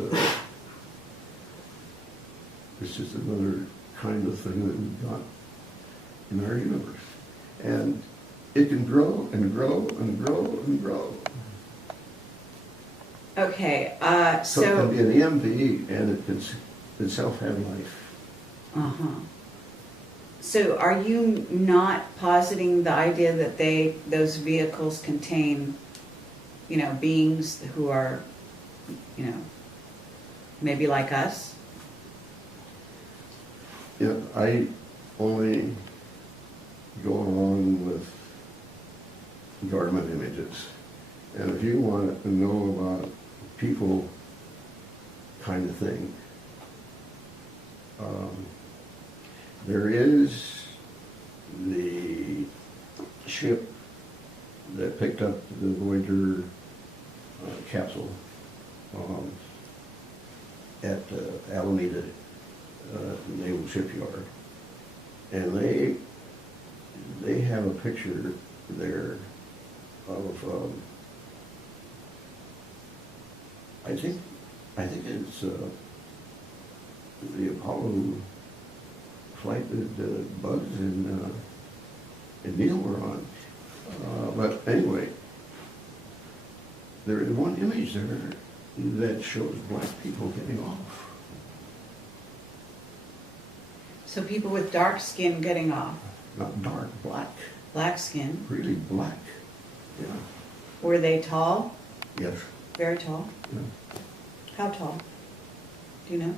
just another kind of thing that we've got in our universe. And it can grow and grow and grow and grow. Okay, So it can be an EMV and it can itself have life. Uh-huh. So are you not positing the idea that those vehicles contain, you know, beings who are, you know, maybe like us? Yeah, I only go along with government images. And if you want to know about people kind of thing, there is the ship that picked up the Voyager capsule at Alameda Naval Shipyard, and they have a picture there of I think it's the Apollo flight that Buzz and Neil were on. But anyway, there is one image there that shows black people getting off. So people with dark skin getting off. Not dark, black. Black skin. Really black. Yeah. Were they tall? Yes. Very tall? Yeah. How tall? Do you know?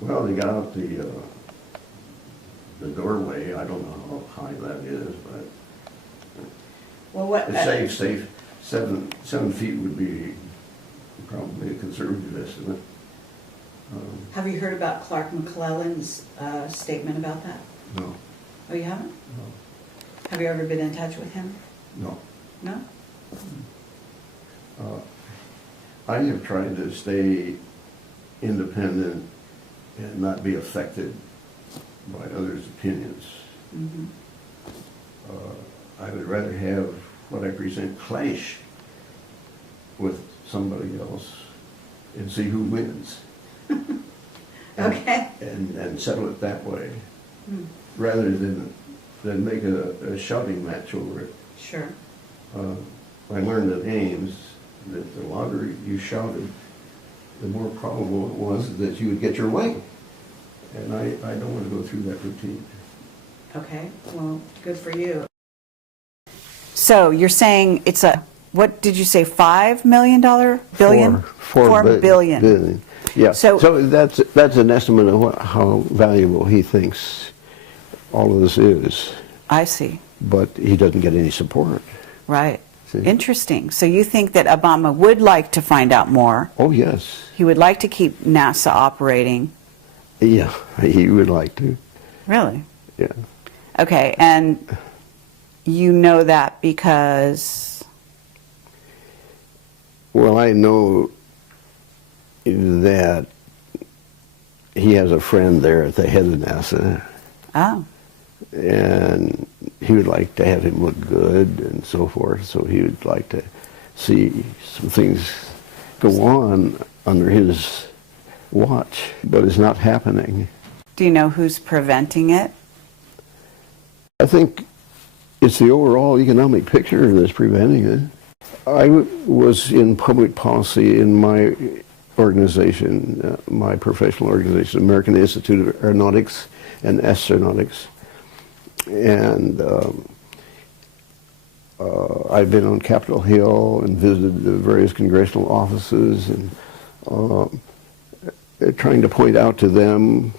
Well, they got out the doorway. I don't know how high that is, but Well, what? it's safe. 7 feet would be probably a conservative estimate. Have you heard about Clark McClellan's statement about that? No, Oh, you haven't? no, Have you ever been in touch with him? no. No? I have tried to stay independent and not be affected by others' opinions. Mm-hmm. I would rather have what I present clash with somebody else and see who wins. Okay. And settle it that way, Hmm. rather than make a shouting match over it. Sure. I learned at Ames that the longer you shouted, the more probable it was that you would get your way. And I don't want to go through that routine. Okay. Well, good for you. So you're saying it's a, what did you say, $5 million? Billion? $4 billion. Yeah. So- So that's an estimate of how valuable he thinks all of this is. I see. But he doesn't get any support. Right. See? Interesting. So you think that Obama would like to find out more? Oh, yes. He would like to keep NASA operating? Yeah, he would like to. Really? Yeah. Okay, and you know that because? Well, I know that he has a friend there at the head of NASA, Oh. and he would like to have him look good and so forth, so he would like to see some things go on under his watch, but it's not happening. Do you know who's preventing it? I think it's the overall economic picture that's preventing it. I was in public policy in my organization, my professional organization, American Institute of Aeronautics and Astronautics. And I've been on Capitol Hill and visited the various congressional offices and trying to point out to them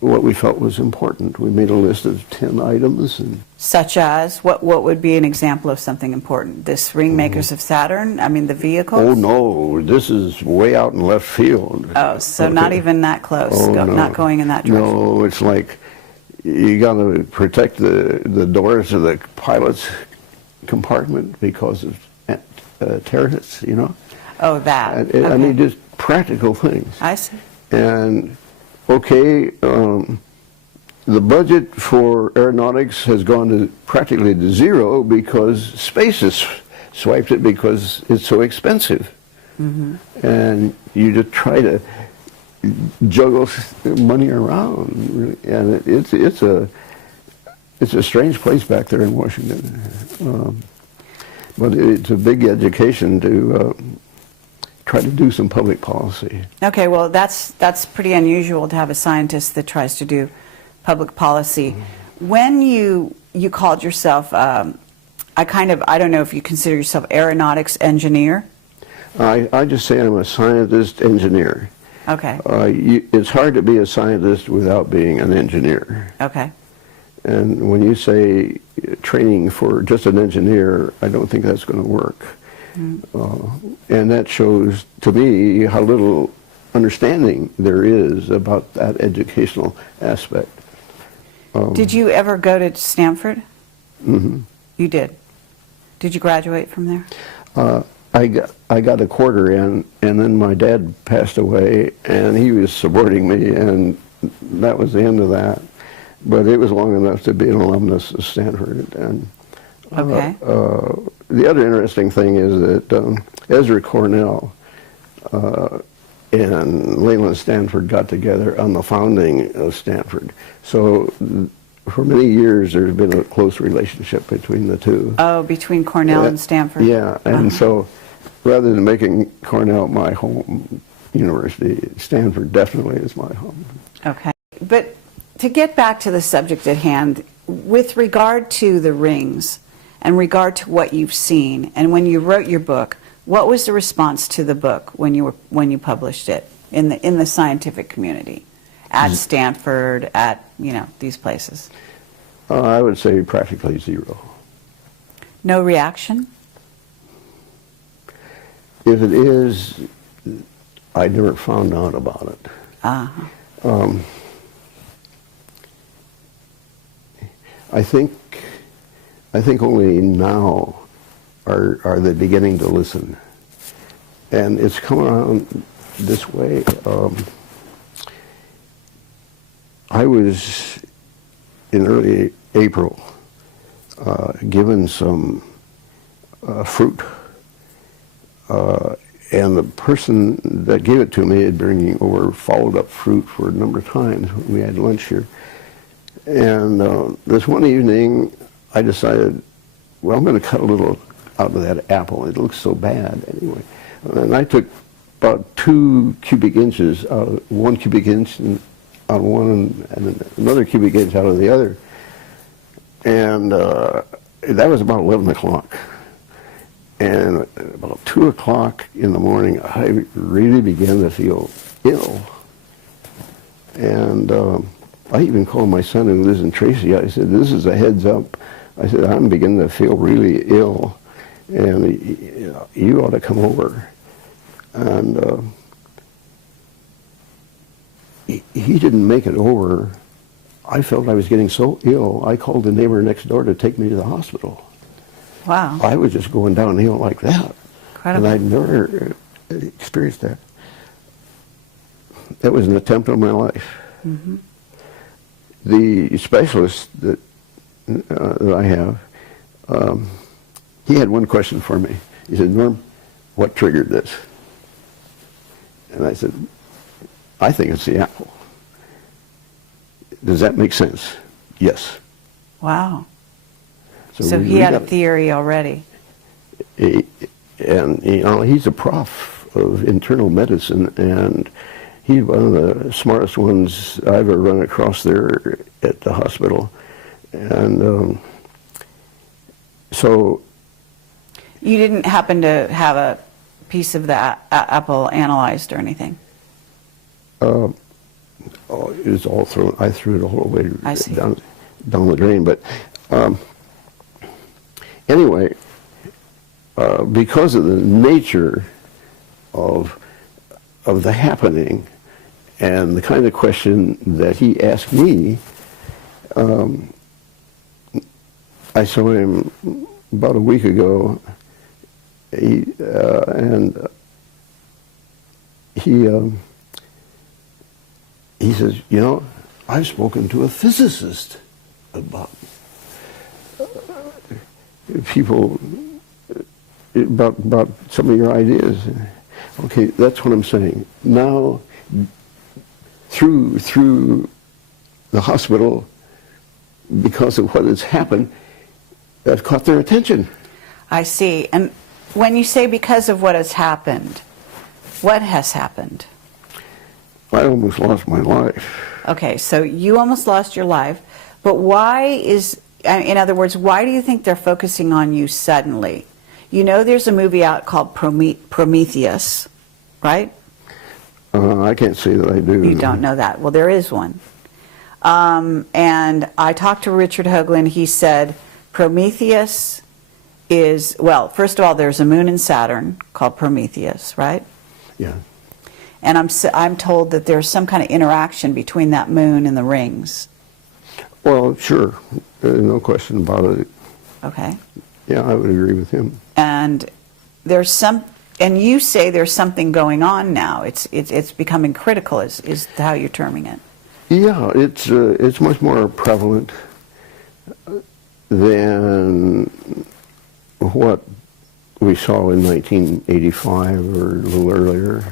what we felt was important. We made a list of 10 items. And Such as? What would be an example of something important? This Ringmakers of Saturn? I mean, the vehicles? oh no, this is way out in left field. Oh, so not even that close, Oh, no. not going in that direction. No, it's like you got to protect the doors of the pilot's compartment because of terrorists, you know? Oh, that. I Okay. mean, just practical things. I see. And, okay, the budget for aeronautics has gone to practically to zero because space has swiped it because it's so expensive. Mm-hmm. And you just try to juggle money around, and it's a strange place back there in Washington. But it's a big education to try to do some public policy. Okay, well, that's pretty unusual to have a scientist that tries to do public policy. When you called yourself, I don't know if you consider yourself aeronautics engineer? I just say I'm a scientist engineer. Okay. It's hard to be a scientist without being an engineer. Okay. And when you say training for just an engineer, I don't think that's going to work. And that shows to me how little understanding there is about that educational aspect. Did you ever go to Stanford? Mm-hmm. You did. Did you graduate from there? I got a quarter in, and then my dad passed away, and he was supporting me, and that was the end of that. But it was long enough to be an alumnus of Stanford. And Okay. the other interesting thing is that Ezra Cornell and Leland Stanford got together on the founding of Stanford. So for many years there's been a close relationship between the two. Oh, between Cornell and Stanford? Yeah, and so rather than making Cornell my home university, Stanford definitely is my home. Okay. But to get back to the subject at hand, with regard to the rings and regard to what you've seen, and when you wrote your book, what was the response to the book when you published it in the scientific community, at Stanford, at these places? I would say practically zero. No reaction? If it is, I never found out about it. Uh-huh. I think only now are they beginning to listen, and it's come around this way. I was in early April given some fruit, and the person that gave it to me had bringing over followed up fruit for a number of times when we had lunch here. And this one evening, I decided, well, I'm going to cut a little out of that apple. It looks so bad anyway. And I took about 2 cubic inches, 1 cubic inch out of one and another cubic inch out of the other. And that was about 11 o'clock. And about 2 o'clock in the morning, I really began to feel ill. And I even called my son who lives in Tracy. I said, this is a heads up I said, I'm beginning to feel really ill, and you ought to come over. And he didn't make it over. I felt I was getting so ill, I called the neighbor next door to take me to the hospital. Wow. I was just going downhill like that. Incredible. And I'd never experienced that. That was an attempt on my life. Mm-hmm. The specialist that I have, he had one question for me. He said, Norm, what triggered this? And I said, I think it's the apple. Does that make sense? Yes. Wow. So he had a theory already. And he's a prof of internal medicine, and he's one of the smartest ones I've ever run across there at the hospital. And so... You didn't happen to have a piece of the apple analyzed or anything? It was all thrown. I threw it all the way down the drain. But anyway, because of the nature of the happening and the kind of question that he asked me, I saw him about a week ago. He says, you know, I've spoken to a physicist about people, about some of your ideas. Okay, that's what I'm saying. Now, through the hospital, because of what has happened, I've caught their attention. I see. And when you say because of what has happened, what has happened? I almost lost my life. Okay, so you almost lost your life, but why is, in other words, why do you think they're focusing on you suddenly? You know there's a movie out called Prometheus, right? I can't say that I do. You don't know that. Well, there is one. And I talked to Richard Hoagland. He said Prometheus is, well, first of all, there's a moon in Saturn called Prometheus, right? Yeah. And I'm told that there's some kind of interaction between that moon and the rings. Well, sure. No question about it. Okay. Yeah, I would agree with him. And and you say there's something going on now. It's becoming critical, is how you're terming it. Yeah, it's much more prevalent than what we saw in 1985 or a little earlier.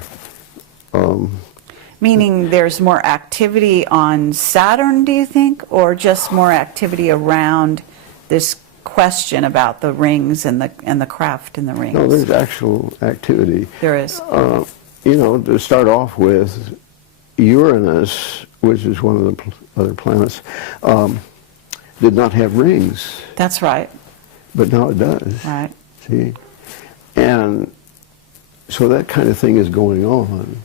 Meaning there's more activity on Saturn, do you think, or just more activity around this question about the rings and the craft in the rings? No, there's actual activity. There is. You know, to start off with, Uranus, which is one of the other planets, did not have rings. That's right. But now it does. Right. See? And so that kind of thing is going on.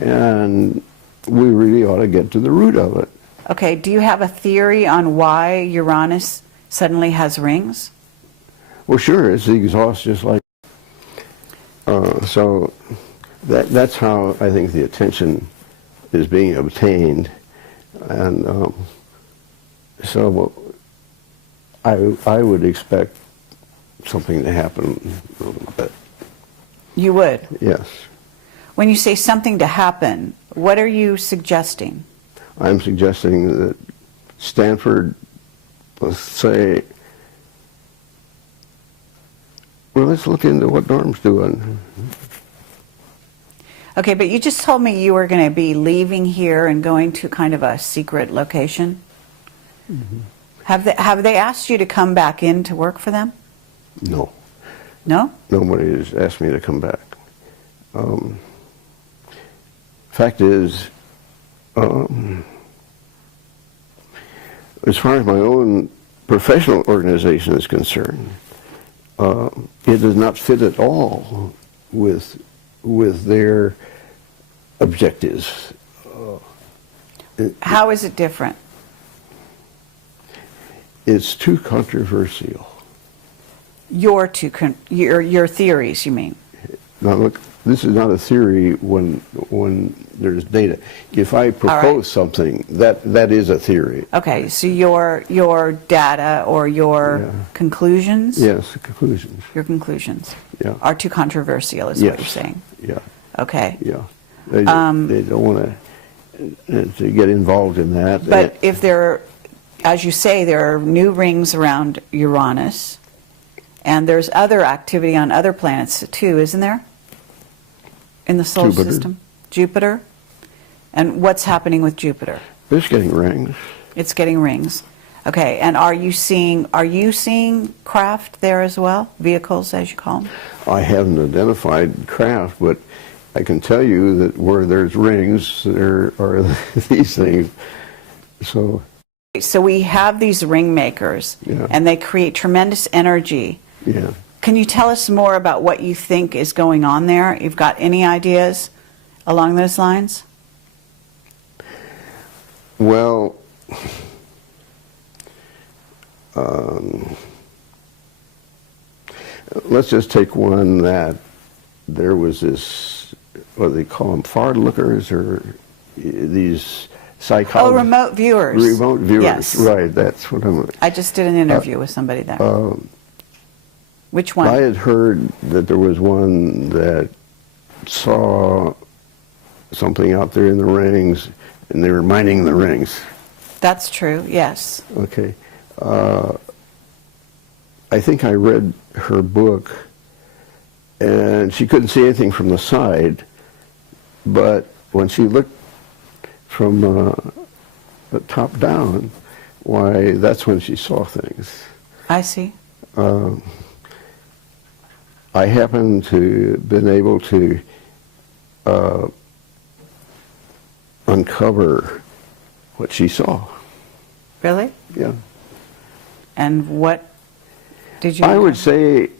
And we really ought to get to the root of it. Okay, do you have a theory on why Uranus suddenly has rings? Well, sure, it's the exhaust just like... so that's how I think the attention is being obtained. And so I would expect something to happen a little bit. You would? Yes. When you say something to happen, what are you suggesting? I'm suggesting that Stanford, let's say, well, let's look into what Norm's doing. Okay, but you just told me you were going to be leaving here and going to kind of a secret location. Mm-hmm. Have they asked you to come back in to work for them? No. No? Nobody has asked me to come back. Fact is, as far as my own professional organization is concerned, it does not fit at all with their objectives. How is it different? It's too controversial. Your theories, you mean? Now look, this is not a theory when there's data. If I propose something, that is a theory. Okay, so your data or your conclusions? Yes, the conclusions. Your conclusions Yeah. are too controversial, is what you're saying. Yeah. Okay. Yeah. They don't want to get involved in that. But if there, as you say, there are new rings around Uranus, and there's other activity on other planets too, isn't there? In the solar Jupiter. system? Jupiter? And what's happening with Jupiter? It's getting rings. It's getting rings. Okay, and are you seeing craft there as well? Vehicles, as you call them? I haven't identified craft, but I can tell you that where there's rings, there are these things. So we have these ring makers, and they create tremendous energy. Yeah. Can you tell us more about what you think is going on there? You've got any ideas along those lines? Well, let's just take one that there was this, what do they call them, forward lookers, or these psychologists? Oh, remote viewers. Remote viewers, yes. Right, that's what I'm... I just did an interview with somebody there. Which one? I had heard that there was one that saw something out there in the rings, and they were mining the rings. That's true, yes. Okay. I think I read her book, and she couldn't see anything from the side, but when she looked from the top down, why, that's when she saw things. I see. I happen to been able to uncover what she saw. Really? Yeah. And what did you... I would say,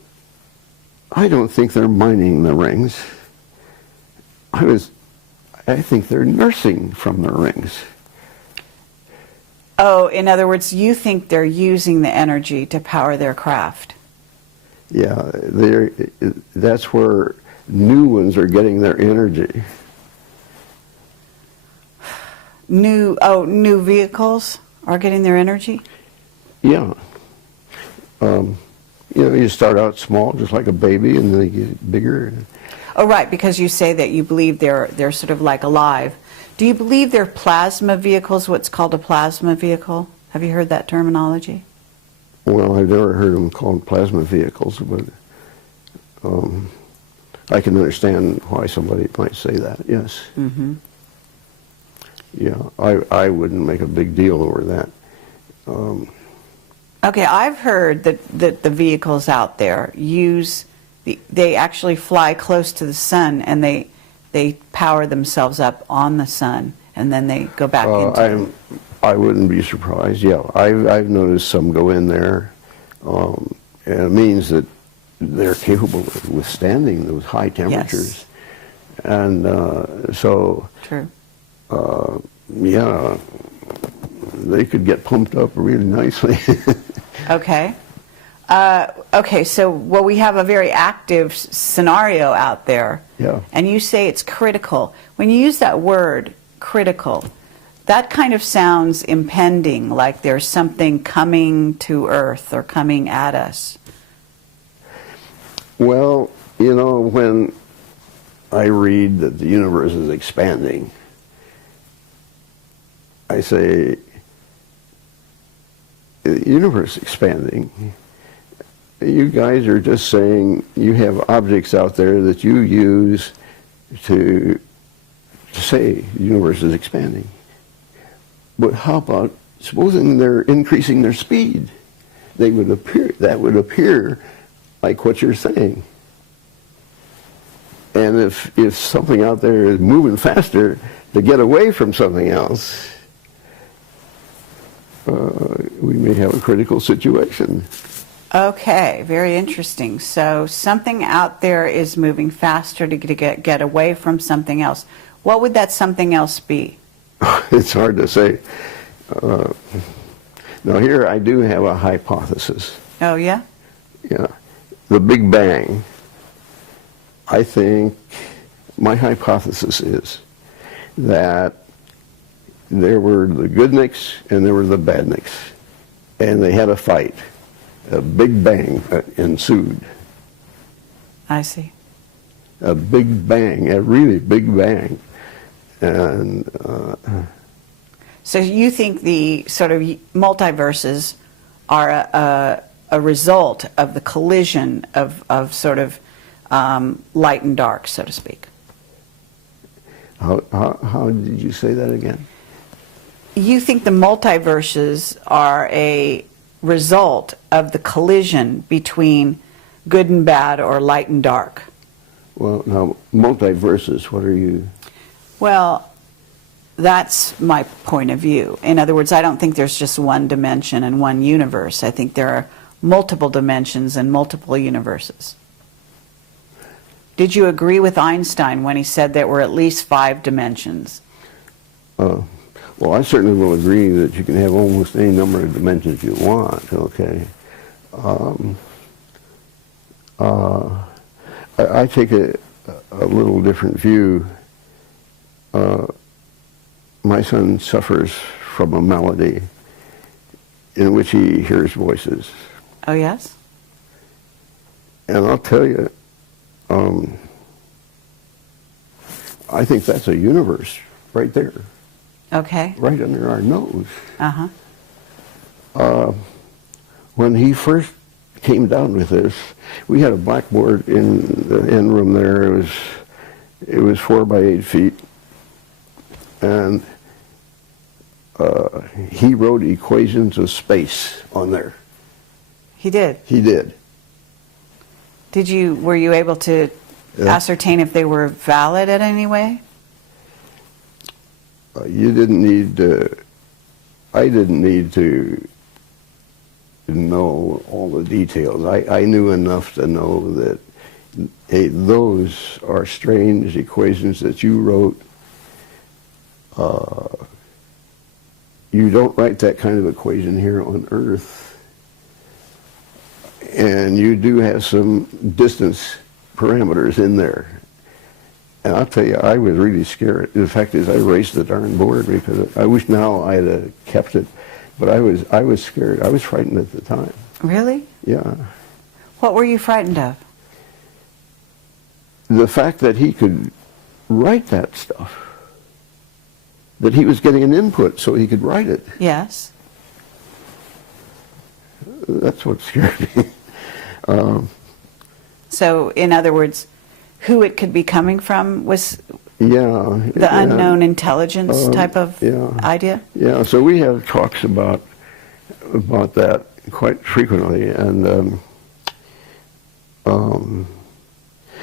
I don't think they're mining the rings. I think they're nursing from the rings. Oh, in other words, you think they're using the energy to power their craft. Yeah, that's where new ones are getting their energy. New vehicles are getting their energy? Yeah. You start out small, just like a baby, and then they get bigger. Oh, right, because you say that you believe they're sort of like alive. Do you believe they're plasma vehicles, what's called a plasma vehicle? Have you heard that terminology? Well, I've never heard them called plasma vehicles, but I can understand why somebody might say that, yes. Mm-hmm. Yeah, I wouldn't make a big deal over that. Okay, I've heard that the vehicles out there they actually fly close to the sun, and they power themselves up on the sun, and then they go back into... I wouldn't be surprised. Yeah, I've noticed some go in there, and it means that they're capable of withstanding those high temperatures. Yes. And so, True. Yeah, they could get pumped up really nicely. Okay. Okay, so, well, we have a very active scenario out there. Yeah. And you say it's critical. When you use that word, critical, that kind of sounds impending, like there's something coming to Earth or coming at us. Well, when I read that the universe is expanding, I say, the universe expanding. You guys are just saying you have objects out there that you use to say the universe is expanding. But how about supposing they're increasing their speed? That would appear like what you're saying. And if something out there is moving faster to get away from something else, we may have a critical situation. Okay, very interesting. So something out there is moving faster to get away from something else. What would that something else be? It's hard to say. Now here I do have a hypothesis. Oh, yeah? Yeah. The Big Bang, I think, my hypothesis is that there were the goodniks and there were the badniks, and they had a fight. A Big Bang ensued. I see. A Big Bang, a really Big Bang. And So you think the sort of multiverses are a result of the collision of sort of light and dark, so to speak? how did you say that again? You think the multiverses are a result of the collision between good and bad or light and dark? Well, now, multiverses, what are you? Well, that's my point of view. In other words, I don't think there's just one dimension and one universe. I think there are multiple dimensions and multiple universes. Did you agree with Einstein when he said there were at least 5 dimensions? Well, I certainly will agree that you can have almost any number of dimensions you want, okay? I take a little different view. My son suffers from a malady in which he hears voices. Oh, yes? And I'll tell you, I think that's a universe right there, Okay. right under our nose. Uh-huh. When he first came down with this, we had a blackboard in the end room there. It was 4 by 8 feet, and he wrote equations of space on there. He did. He did. Were you able to Yeah. ascertain if they were valid in any way? You didn't need to, I didn't need to know all the details. I knew enough to know that, hey, those are strange equations that you wrote. You don't write that kind of equation here on Earth. And you do have some distance parameters in there. And I'll tell you, I was really scared. The fact is, I erased the darn board because I wish now I had kept it. But I was scared. I was frightened at the time. Really? Yeah. What were you frightened of? The fact that he could write that stuff. That he was getting an input so he could write it. Yes. That's what scared me. So, in other words, who it could be coming from was Yeah. the unknown intelligence type of idea? Yeah, so we have talks about that quite frequently, and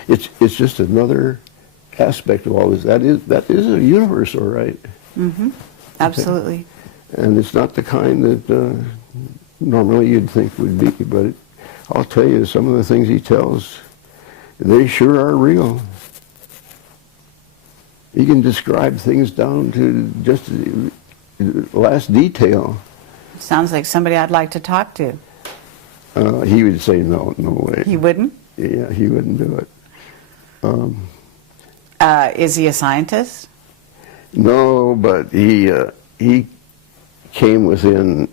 it's just another aspect of all this. That is a universe, all right. Mm-hmm. Absolutely. Okay. And it's not the kind that normally you'd think would be, but I'll tell you, some of the things he tells, they sure are real. He can describe things down to just the last detail. Sounds like somebody I'd like to talk to. He would say no way. He wouldn't? Yeah, he wouldn't do it. Is he a scientist? No, but he came within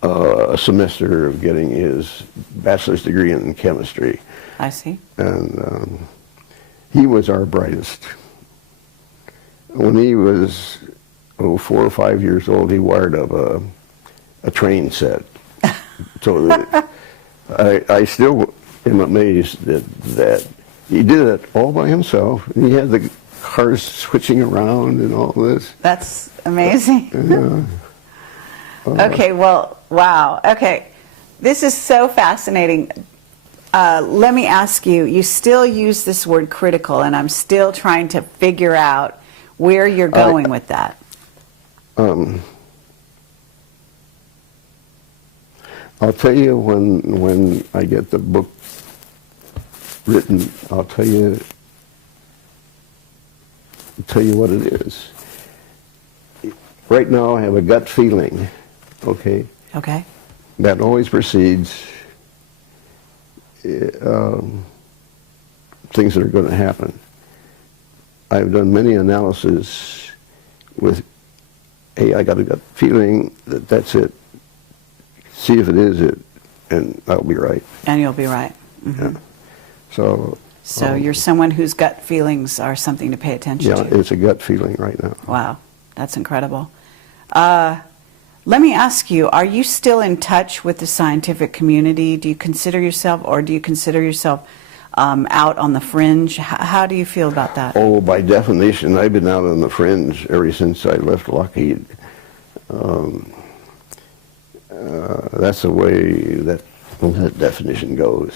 a semester of getting his bachelor's degree in chemistry. I see. And he was our brightest. When he was 4 or 5 years old, he wired up a train set. So that I still am amazed that he did it all by himself. He had the cars switching around and all this. That's amazing. Okay, well, wow. Okay, this is so fascinating. Let me ask you, you still use this word critical, and I'm still trying to figure out where you're going with that. I'll tell you when I get the book written, I'll tell you what it is. Right now I have a gut feeling okay? Okay. That always precedes things that are going to happen. I've done many analyses with, hey, I got a gut feeling that that's it. See if it is it, and I'll be right. And you'll be right. Mm-hmm. Yeah. So you're someone whose gut feelings are something to pay attention yeah, to. it's a gut feeling right now. Wow, that's incredible. Let me ask you, are you still in touch with the scientific community? Do you consider yourself, or do you consider yourself out on the fringe? How do you feel about that? Oh, by definition, I've been out on the fringe ever since I left Lockheed. That's the way that definition goes.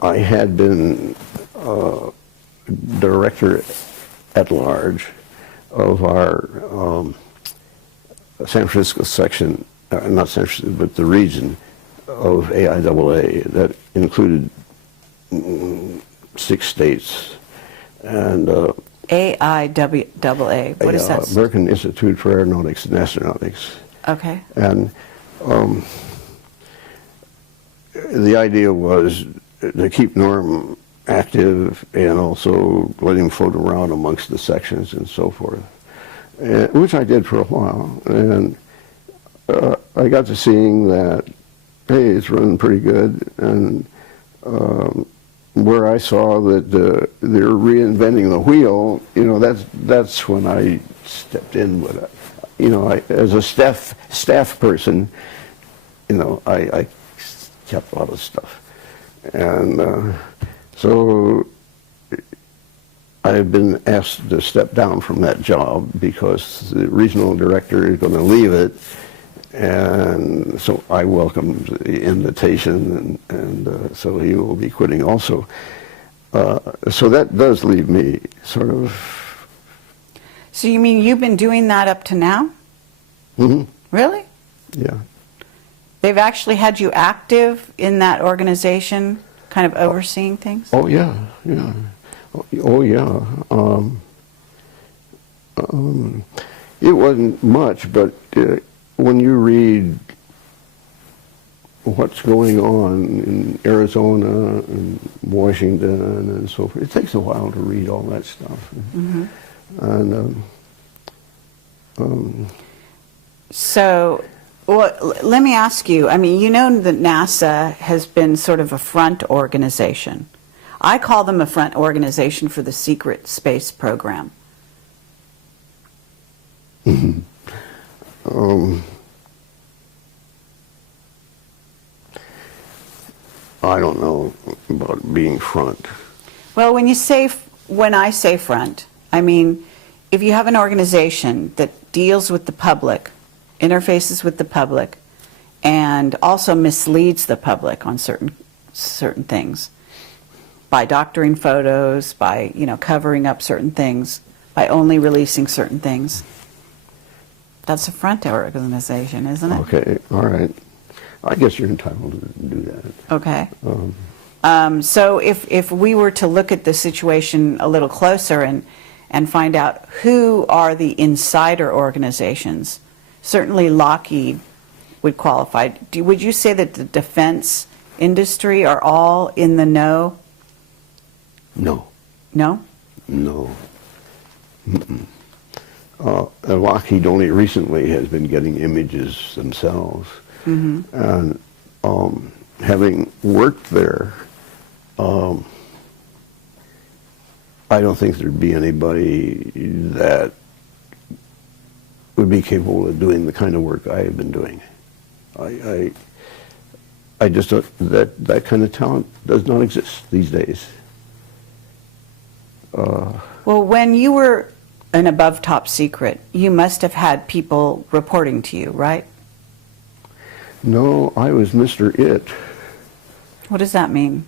I had been director at large of our San Francisco section, not San Francisco, but the region of AIAA that included 6 states. And AIAA, what is that? American Institute for Aeronautics and Astronautics. Okay. And the idea was to keep Norm active and also let him float around amongst the sections and so forth, which I did for a while. And I got to seeing that, hey, it's running pretty good. And where I saw that they're reinventing the wheel, you know, that's when I stepped in with it. You know, as a staff person, you know, I kept a lot of stuff. And so I've been asked to step down from that job because the regional director is going to leave it. And so I welcomed the invitation, and so he will be quitting also. So that does leave me sort of... So you mean you've been doing that up to now? Mm-hmm. Really? Yeah. They've actually had you active in that organization, kind of overseeing things? Oh, yeah, yeah. Oh, yeah. It wasn't much, but when you read what's going on in Arizona and Washington and so forth, it takes a while to read all that stuff. Mm-hmm. And so, well, let me ask you, I mean, you know that NASA has been sort of a front organization. I call them a front organization for the secret space program. I don't know about being front. Well, when I say front, I mean, if you have an organization that deals with the public, interfaces with the public, and also misleads the public on certain things, by doctoring photos, by, you know, covering up certain things, by only releasing certain things, that's a front organization, isn't it? Okay, all right. I guess you're entitled to do that. Okay. So if we were to look at the situation a little closer and find out who are the insider organizations, certainly Lockheed would qualify. Would you say that the defense industry are all in the know? No. No? No. Lockheed only recently has been getting images themselves. Mm-hmm. And having worked there, I don't think there'd be anybody that would be capable of doing the kind of work I have been doing. I just don't, that kind of talent does not exist these days. Well, when you were an above top secret, you must have had people reporting to you, right? No, I was Mr. It. What does that mean?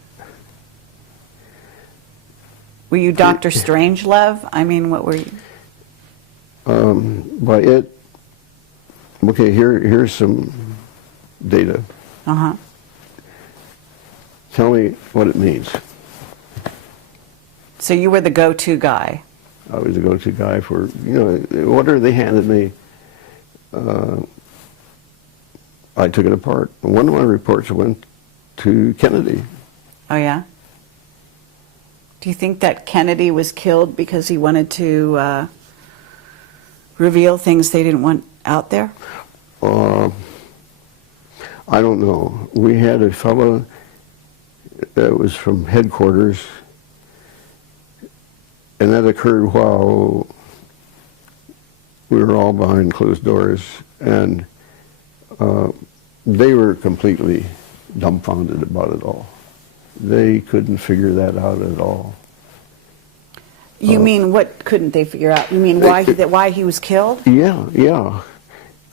Were you Dr. Strangelove? I mean, what were you? By it, okay, here's some data. Uh-huh. Tell me what it means. So you were the go-to guy. I was the go-to guy for, whatever they handed me, I took it apart. One of my reports went to Kennedy. Oh, yeah? Do you think that Kennedy was killed because he wanted to reveal things they didn't want out there? I don't know. We had a fellow that was from headquarters, and that occurred while we were all behind closed doors, and they were completely dumbfounded about it all. They couldn't figure that out at all. You mean, what couldn't they figure out? You mean why he was killed? Yeah, yeah.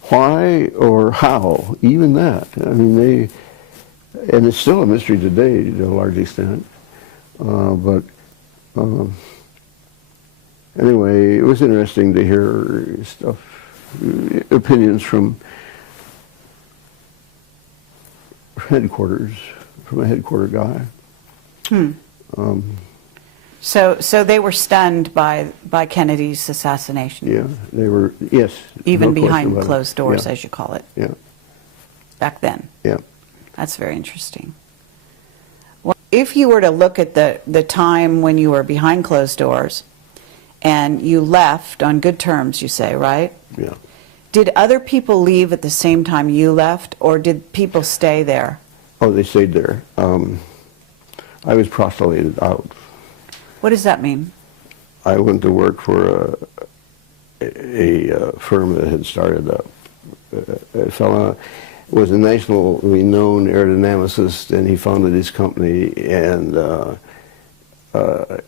Why or how, even that. I mean, and it's still a mystery today to a large extent. But anyway, it was interesting to hear stuff, opinions from headquarters, from a headquarter guy. So they were stunned by Kennedy's assassination. Yeah, they were, yes. Even no behind closed doors, yeah. as you call it. Yeah. Back then. Yeah. That's very interesting. Well, if you were to look at the time when you were behind closed doors and you left on good terms, you say, right? Yeah. Did other people leave at the same time you left, or did people stay there? Oh, they stayed there. I was proselyted out. What does that mean? I went to work for a firm that had started up. A fellow was a nationally known aerodynamicist, and he founded his company, and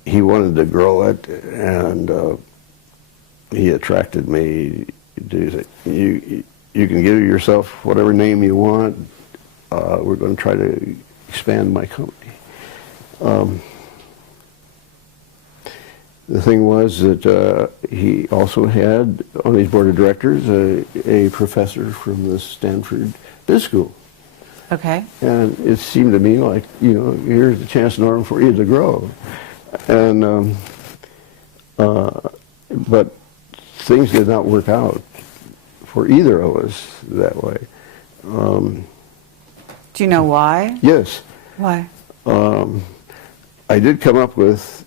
he wanted to grow it, and he attracted me to say, you can give yourself whatever name you want. We're going to try to expand my company. The thing was that he also had on his board of directors a professor from the Stanford Biz School. Okay. And it seemed to me like, here's the chance, Norm, for you to grow. And but things did not work out for either of us that way. Do you know why? Yes. Why? I did come up with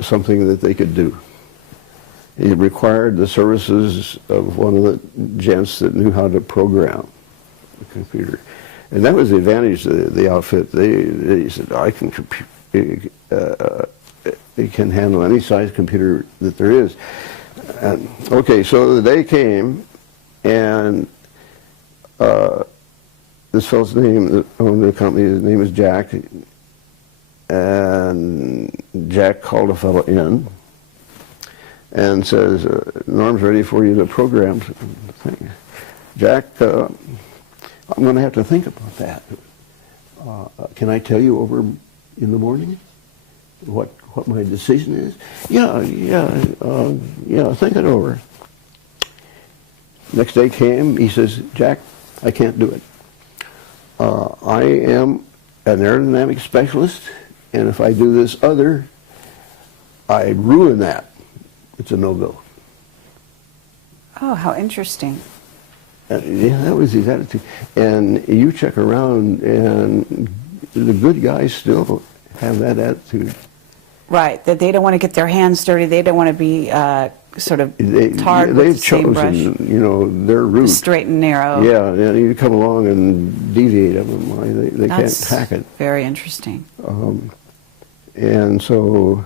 something that they could do. It required the services of one of the gents that knew how to program the computer. And that was the advantage of the outfit. They said, I can it can handle any size computer that there is. And, okay, so the day came, and this fellow's name that owned the company, his name was Jack, and Jack called a fellow in and says, Norm's ready for you to program things. Jack, I'm going to have to think about that. Can I tell you over in the morning what my decision is? Yeah, think it over. Next day came, he says, Jack, I can't do it. I am an aerodynamic specialist, and if I do this other, I ruin that. It's a no-go. Oh, how interesting. Yeah, that was his attitude. And you check around, and the good guys still have that attitude. Right, that they don't want to get their hands dirty. They don't want to be sort of tarred with the same brush. They've chosen, their route. Straight and narrow. Yeah, and you come along and deviate them. They can't hack it. Very interesting. And so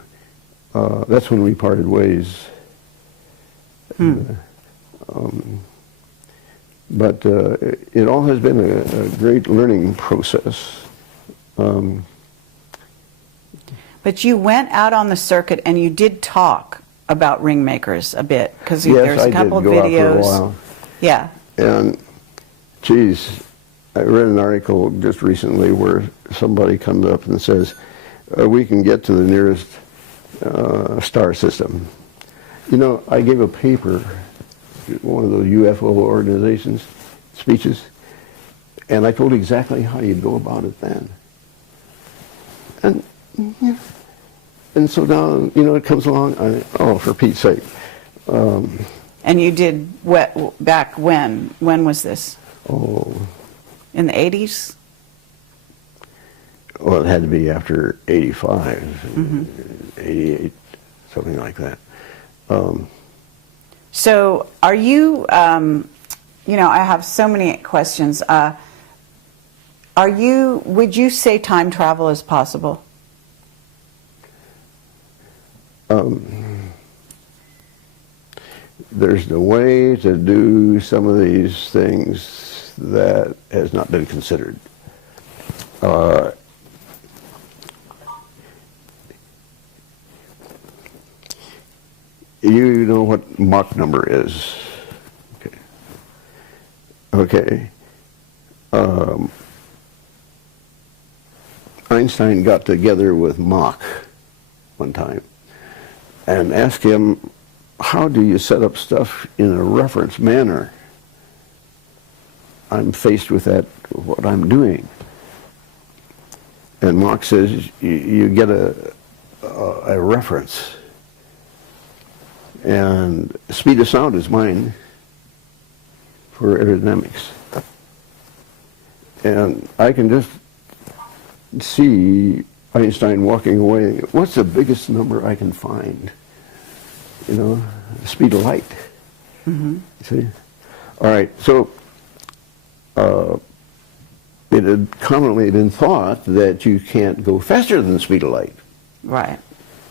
that's when we parted ways. But it all has been a great learning process. But you went out on the circuit and you did talk about Ringmakers a bit, because there's a couple of videos. Out for a while. Yeah. And, geez, I read an article just recently where somebody comes up and says, we can get to the nearest star system. I gave a paper, one of those UFO organizations, speeches, and I told exactly how you go about it then. And And so now, you know, it comes along, oh, for Pete's sake. And you did back when? When was this? Oh, In the 80s? well, it had to be after 85, 88, something like that. So are you, you know, I have so many questions. Would you say time travel is possible? There's a way to do some of these things that has not been considered. You know what Mach number is? Okay. Einstein got together with Mach one time and asked him, how do you set up stuff in a reference manner? I'm faced with that, what I'm doing. And Mach says, you get a reference. And speed of sound is mine for aerodynamics. And I can just see Einstein walking away. What's the biggest number I can find? You know, the speed of light. See? All right, so it had commonly been thought that you can't go faster than the speed of light. Right.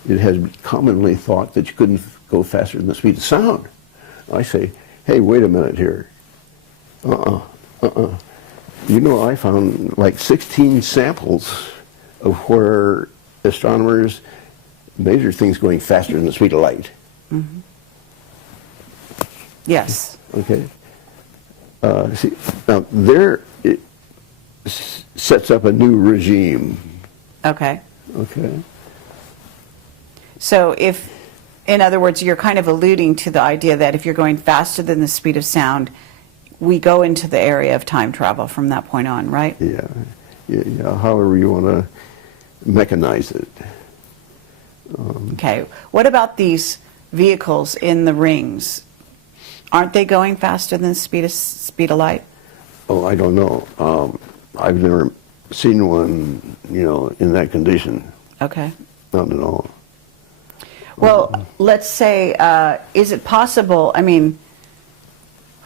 It has commonly thought that you couldn't go faster than the speed of sound. I say, hey, wait a minute here. You know, I found like 16 samples of where astronomers measure things going faster than the speed of light. Yes. Okay. See, now there it sets up a new regime. Okay. Okay. So if, in other words, you're kind of alluding to the idea that if you're going faster than the speed of sound, we go into the area of time travel from that point on, right? Yeah. However you want to mechanize it. Okay. What about these vehicles in the rings? Aren't they going faster than the speed of light? Oh, I don't know. I've never seen one, you know, in that condition. Okay. Not at all. Well, let's say, is it possible, I mean,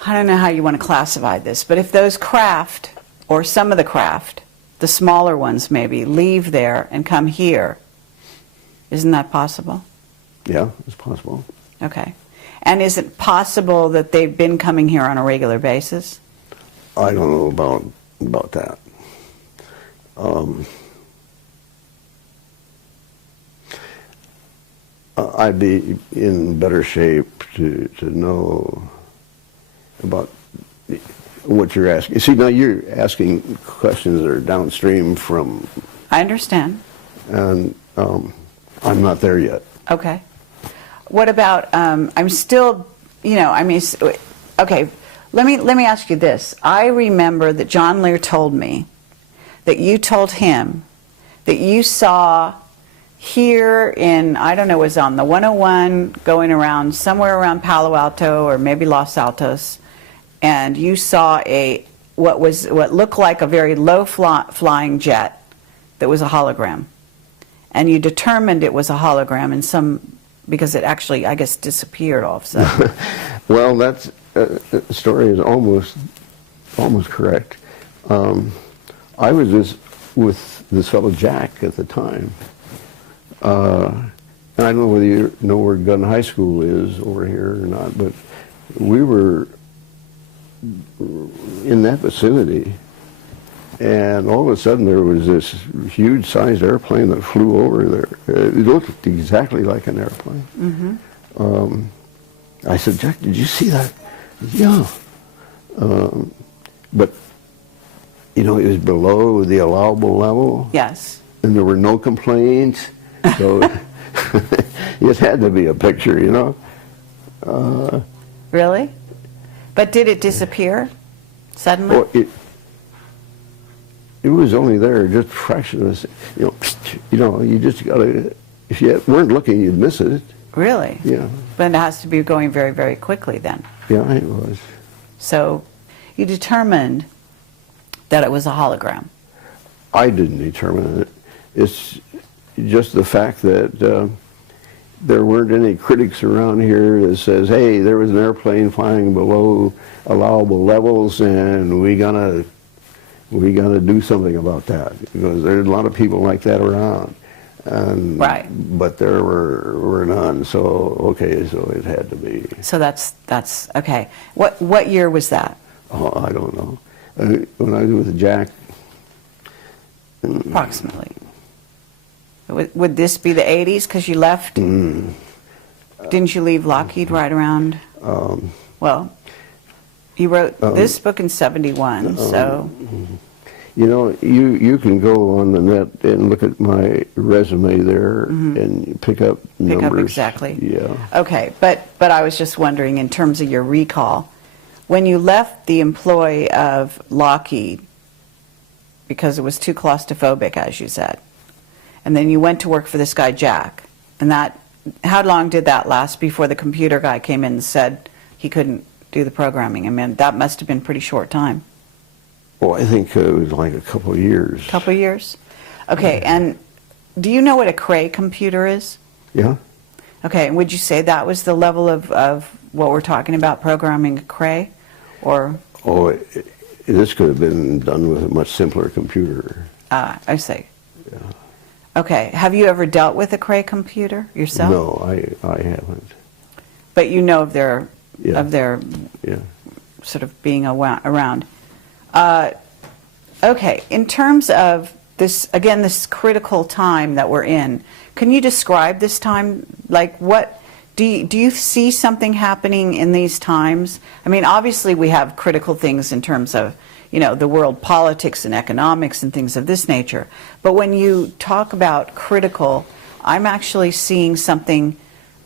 I don't know how you want to classify this, but if those craft, or some of the craft, the smaller ones maybe, leave there and come here, isn't that possible? Yeah, it's possible. Okay. And is it possible that they've been coming here on a regular basis? I don't know about that. I'd be in better shape to know about what you're asking. See, now you're asking questions that are downstream from... I understand. And I'm not there yet. Okay. What about, I'm still, you know, I mean, okay, let me ask you this. I remember that John Lear told me that you told him that you saw here in, I don't know, it was on the 101 going around somewhere around Palo Alto or maybe Los Altos, and you saw what looked like a very low flying jet that was a hologram. And you determined it was a hologram in some, because it actually, I guess, disappeared all of a sudden. Well, that story is almost correct. I was just with this fellow Jack at the time. And I don't know whether you know where Gun High School is over here or not, but we were in that vicinity. And all of a sudden there was this huge-sized airplane that flew over there. It looked exactly like an airplane. I said, Jack, did you see that? Yeah. But, you know, it was below the allowable level. Yes. And there were no complaints. So it had to be a picture, you know. Really? But did it disappear suddenly? Well, it was only there just a fraction of a second. You know, you just got to if you weren't looking, you'd miss it. Really? Yeah. But it has to be going very, very quickly then. Yeah, it was. So you determined that it was a hologram. I didn't determine it. It's just the fact that there weren't any critics around here that says, hey, there was an airplane flying below allowable levels and we gotta do something about that, because there's a lot of people like that around. And, right. But there were none, so okay, so it had to be. So that's okay. What year was that? Oh, I don't know. When I was with Jack. Approximately. Would this be the 80s because you left? Didn't you leave Lockheed right around? Well, you wrote this book in 71, so. You know, you can go on the net and look at my resume there and pick up numbers. Pick up exactly. Yeah. Okay, but I was just wondering in terms of your recall, when you left the employ of Lockheed, because it was too claustrophobic, as you said, and then you went to work for this guy Jack, and that, how long did that last before the computer guy came in and said he couldn't do the programming? I mean, that must have been a pretty short time. Well, I think it was like a couple of years. Couple of years? Okay, and do you know what a Cray computer is? Yeah. Okay, and would you say that was the level of what we're talking about, programming a Cray? Or? Oh, this could have been done with a much simpler computer. I see. Yeah. Okay, have you ever dealt with a Cray computer yourself? No, I haven't. But you know of their, Yeah. sort of being around. Okay, in terms of this, again, this critical time that we're in, can you describe this time? Like, what do you see something happening in these times? I mean, obviously we have critical things in terms of, you know, the world politics and economics and things of this nature. But when you talk about critical, I'm actually seeing something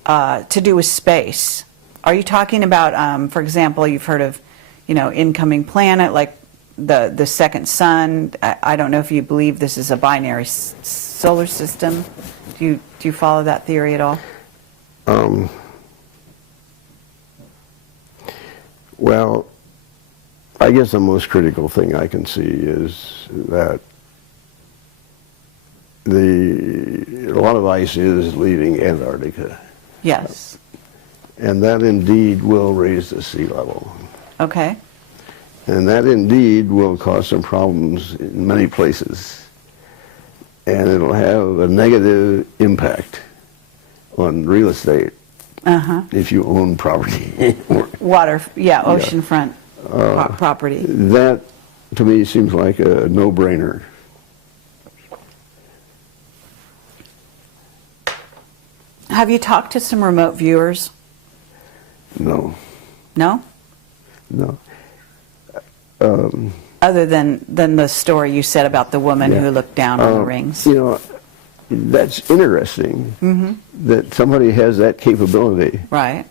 to do with space. Are you talking about, for example, you've heard of, you know, incoming planet, like the second sun? I don't know if you believe this is a binary solar system. Do you follow that theory at all? Well, I guess the most critical thing I can see is that a lot of ice is leaving Antarctica. Yes. And that indeed will raise the sea level. Okay. And that indeed will cause some problems in many places. And it'll have a negative impact on real estate if you own property. Water, oceanfront property. That, to me, seems like a no-brainer. Have you talked to some remote viewers? No. No? No. Other than the story you said about the woman who looked down on the rings. You know, that's interesting that somebody has that capability. Right.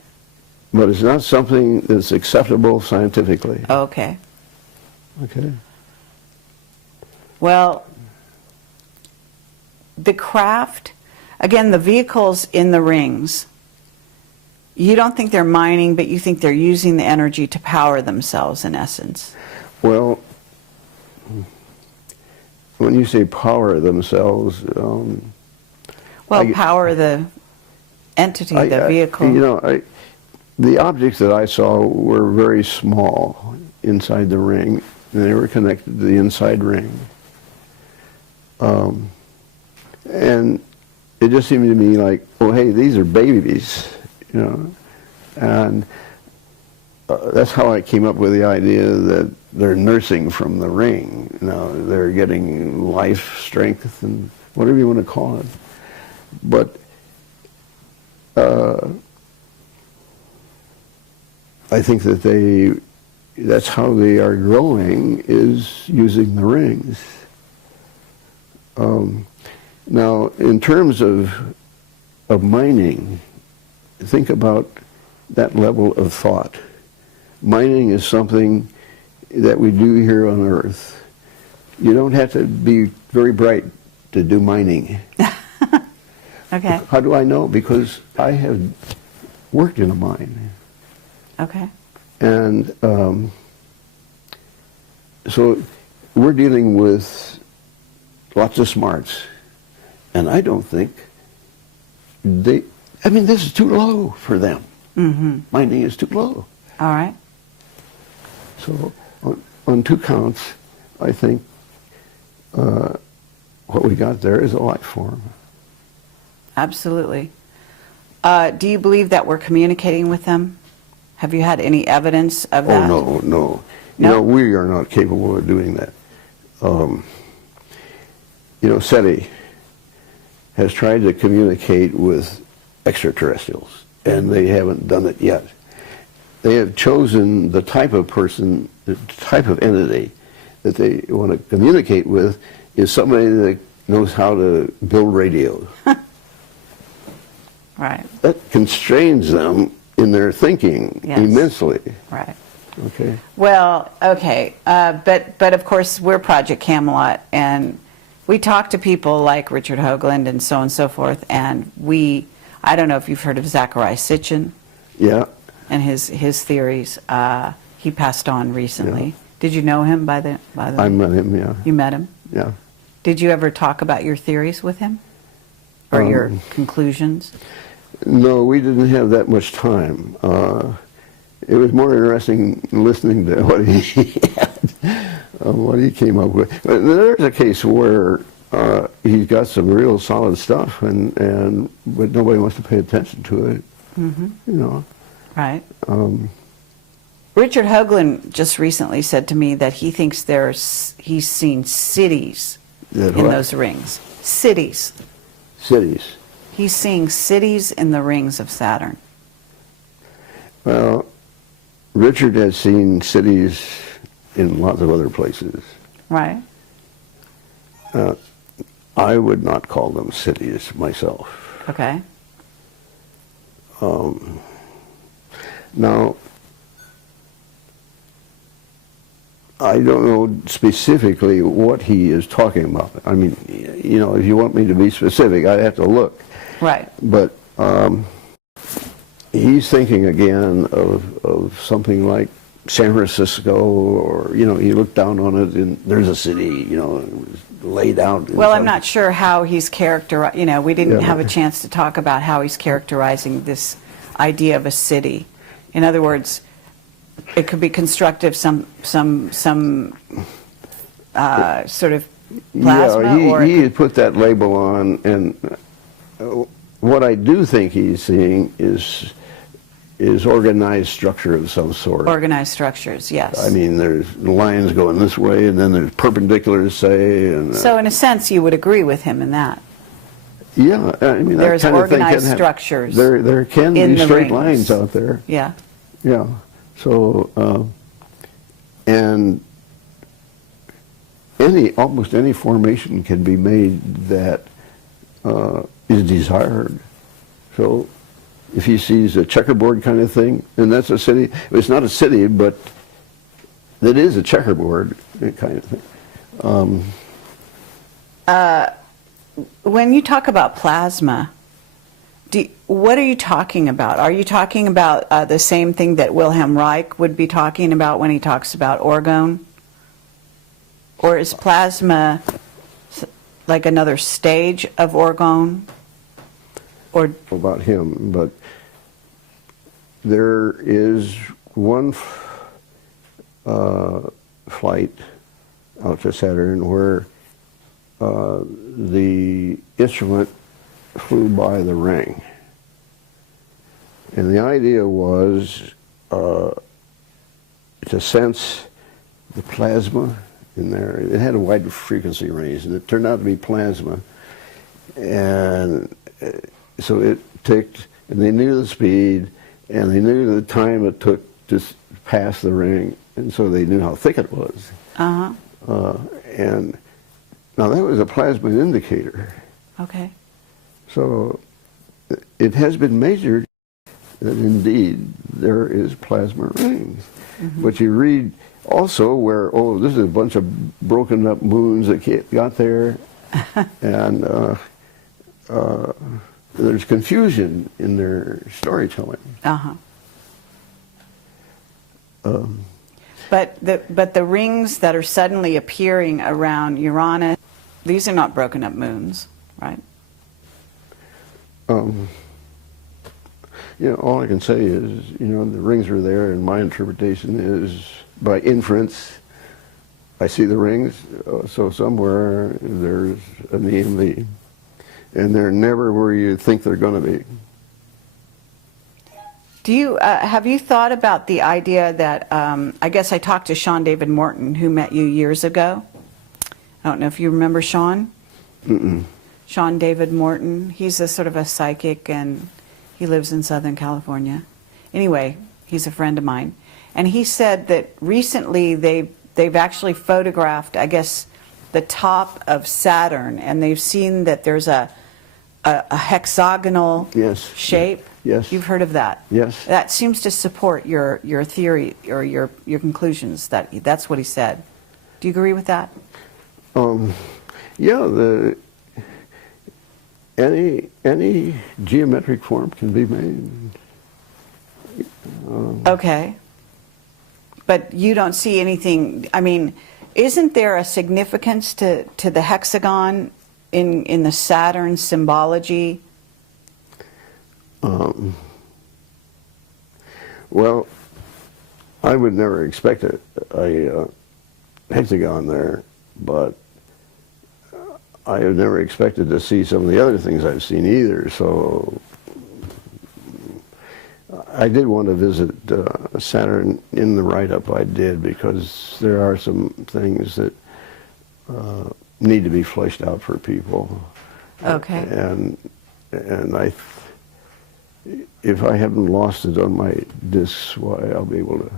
But it's not something that's acceptable scientifically. Okay. Okay. Well, the craft, again, the vehicles in the rings, you don't think they're mining, but you think they're using the energy to power themselves, in essence. Well, when you say power themselves, power the entity, the vehicle. You know, the objects that I saw were very small inside the ring, and they were connected to the inside ring. And it just seemed to me like, oh, hey, these are babies, you know. And that's how I came up with the idea that they're nursing from the ring. You know, they're getting life, strength, and whatever you want to call it. But I think that that's how they are growing, is using the rings. Now, in terms of mining, think about that level of thought. Mining is something that we do here on Earth. You don't have to be very bright to do mining. Okay. How do I know? Because I have worked in a mine. Okay. And so we're dealing with lots of smarts. And I don't think I mean, this is too low for them. Mm-hmm. Mining is too low. All right. So on two counts, I think what we got there is a life form. Absolutely. Do you believe that we're communicating with them? Have you had any evidence of that? Oh, no, no. You No? know, we are not capable of doing that. You know, SETI has tried to communicate with extraterrestrials, and they haven't done it yet. They have chosen the type of person, the type of entity that they want to communicate with is somebody that knows how to build radios. Right. That constrains them in their thinking Yes. immensely. Right. Okay. Well, okay, but of course we're Project Camelot, and we talk to people like Richard Hoagland and so forth, and I don't know if you've heard of Zecharia Sitchin Yeah. and his theories. He passed on recently. Yeah. Did you know him by the I met him, yeah. You met him? Yeah. Did you ever talk about your theories with him? Or your conclusions? No, we didn't have that much time. It was more interesting listening to what what he came up with. But there's a case where he's got some real solid stuff, but nobody wants to pay attention to it. Mm-hmm. You know. Right. Richard Hoagland just recently said to me that he thinks he's seen cities That in what? those rings. Cities. Cities. He's seeing cities in the rings of Saturn. Well, Richard has seen cities in lots of other places. Right. I would not call them cities myself. Okay. Now, I don't know specifically what he is talking about. I mean, you know, if you want me to be specific, I'd have to look. Right. But he's thinking again of something like San Francisco, or, you know, you look down on it and there's a city, you know, it was laid out. Well, I'm not sure how he's characterized, you know, we didn't Yeah. have a chance to talk about how he's characterizing this idea of a city. In other words, it could be constructive, some sort of plasma, Yeah, or he had put that label on, and what I do think he's seeing is organized structure of some sort. organized structures, yes. I mean, there's lines going this way, and then there's perpendiculars, say, and So in a sense, you would agree with him in that. yeah, I mean, that There's kind of thing organized can happen. structures There can in be the straight rings. lines out there. Yeah. Yeah. So, and almost any formation can be made that is desired. So, if he sees a checkerboard kind of thing, and that's a city. It's not a city, but it is a checkerboard kind of thing. When you talk about plasma, what are you talking about? Are you talking about the same thing that Wilhelm Reich would be talking about when he talks about orgone? Or is plasma like another stage of orgone? Or About him, but there is one flight out to Saturn where the instrument flew by the ring, and the idea was to sense the plasma in there. It had a wide frequency range, and it turned out to be plasma, and so it ticked, and they knew the speed, and they knew the time it took to pass the ring, and so they knew how thick it was. And now that was a plasma indicator. okay. So it has been measured that indeed there is plasma rings. But you read also where, oh, this is a bunch of broken up moons that got there, and there's confusion in their storytelling. Uh-huh. But the rings that are suddenly appearing around Uranus, these are not broken up moons, right? You know, all I can say is, you know, the rings are there, and my interpretation is, by inference, I see the rings, so somewhere there's an EMV. And they're never where you think they're going to be. Do you, have you thought about the idea that, I guess I talked to Sean David Morton, who met you years ago. I don't know if you remember Sean? Mm-mm. Sean David Morton. He's a sort of a psychic, and he lives in Southern California. Anyway, he's a friend of mine. And he said that recently they've actually photographed, I guess, the top of Saturn, and they've seen that there's a hexagonal shape. Yes. You've heard of that? Yes. That seems to support your theory or your conclusions. That's what he said. Do you agree with that? Yeah. Any geometric form can be made. Okay. But you don't see anything. I mean, isn't there a significance to the hexagon in the Saturn symbology? Well, I would never expect a hexagon there, but I have never expected to see some of the other things I've seen either. So I did want to visit Saturn in the write-up I did, because there are some things that need to be fleshed out for people. Okay. And if I haven't lost it on my discs, why, I'll be able to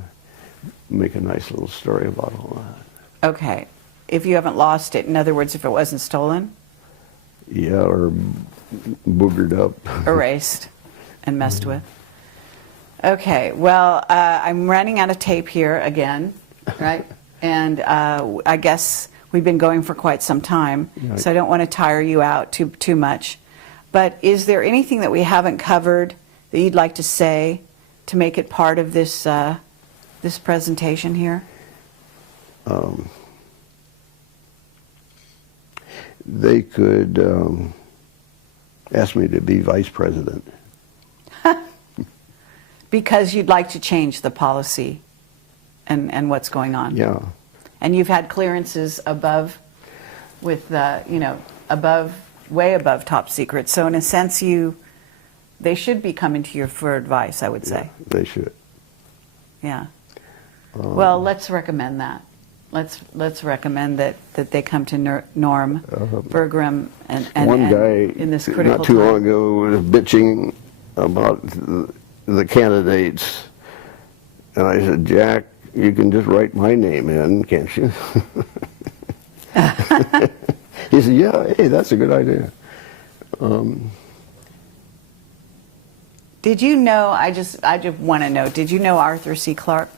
make a nice little story about all that. Okay. If you haven't lost it, in other words, if it wasn't stolen? Yeah, or boogered up. Erased and messed with. Okay, well, I'm running out of tape here again, right? And I guess we've been going for quite some time, Right. so I don't want to tire you out too much. But is there anything that we haven't covered that you'd like to say to make it part of this this presentation here? They could ask me to be vice president. Because you'd like to change the policy and what's going on. Yeah. And you've had clearances above, with you know, above, way above top secret. So in a sense, they should be coming to you for advice, I would say. Yeah, they should. Yeah. Well, let's recommend that. Let's recommend that they come to Norm Bergrun and one guy in this critical not too time. long ago was bitching about the candidates, and I said, Jack, you can just write my name in, can't you? He said, yeah, hey, that's a good idea. Did you know, I just want to know, did you know Arthur C. Clarke?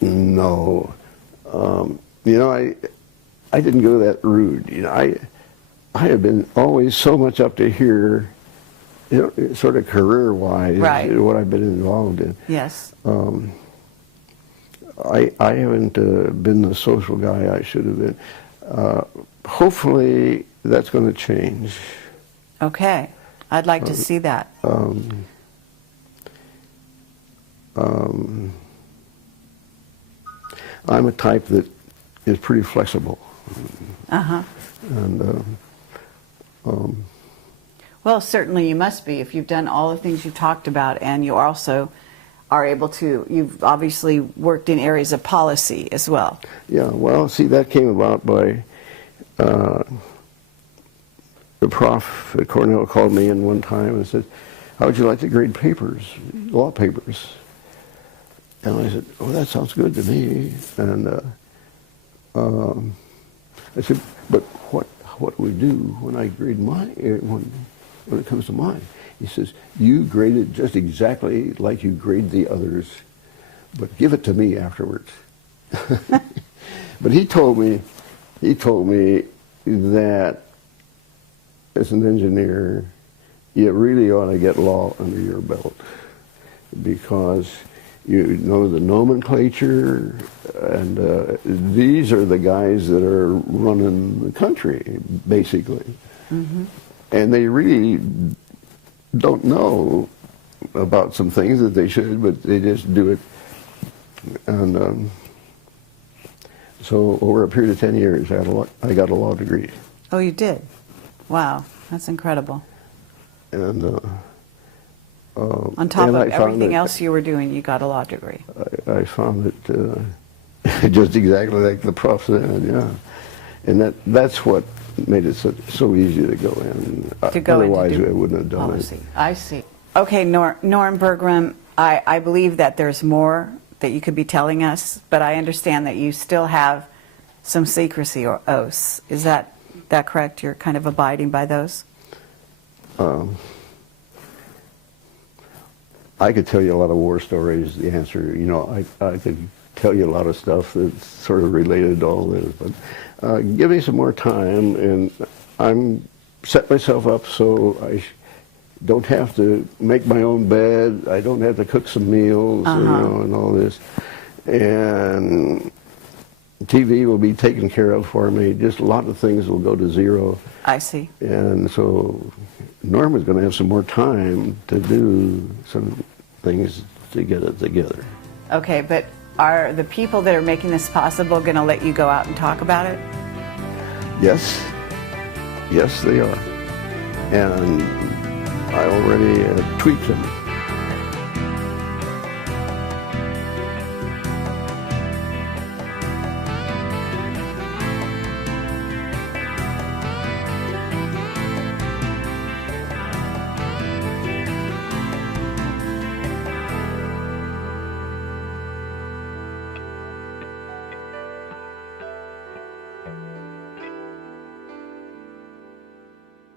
No. You know, I didn't go that rude. You know, I have been always so much up to here, you know, sort of career-wise, Right. what I've been involved in. Yes. I haven't been the social guy I should have been. Hopefully, that's going to change. Okay. I'd like to see that. I'm a type that is pretty flexible. Uh-huh. And Well, certainly you must be if you've done all the things you've talked about, and you also are able to, you've obviously worked in areas of policy as well. yeah, well, see, that came about by the prof at Cornell called me in one time and said, how would you like to grade papers, law papers? And I said, oh, that sounds good to me. And I said, but what do we do when I grade mine, when it comes to mine? He says, you grade it just exactly like you grade the others, but give it to me afterwards. But he told me that as an engineer, you really ought to get law under your belt, because you know the nomenclature, and these are the guys that are running the country, basically. Mm-hmm. And they really don't know about some things that they should, but they just do it. And so over a period of 10 years, I got a law degree. Oh, you did? Wow, that's incredible. And on top of everything else you were doing, you got a law degree. I found it just exactly like the prof said, yeah. And that's what made it so easy to go in. Otherwise, I wouldn't have done it. I see. Okay, Norm Bergrun, I believe that there's more that you could be telling us, but I understand that you still have some secrecy or oaths. Is that correct? You're kind of abiding by those? I could tell you a lot of war stories. The answer, you know, I could tell you a lot of stuff that's sort of related to all this, but give me some more time, and I'm set myself up so I don't have to make my own bed. I don't have to cook some meals, you know, and all this. And TV will be taken care of for me. Just a lot of things will go to zero. I see. And so Norman's going to have some more time to do some things to get it together. Okay, but are the people that are making this possible going to let you go out and talk about it? Yes. Yes, they are. And I already tweaked them.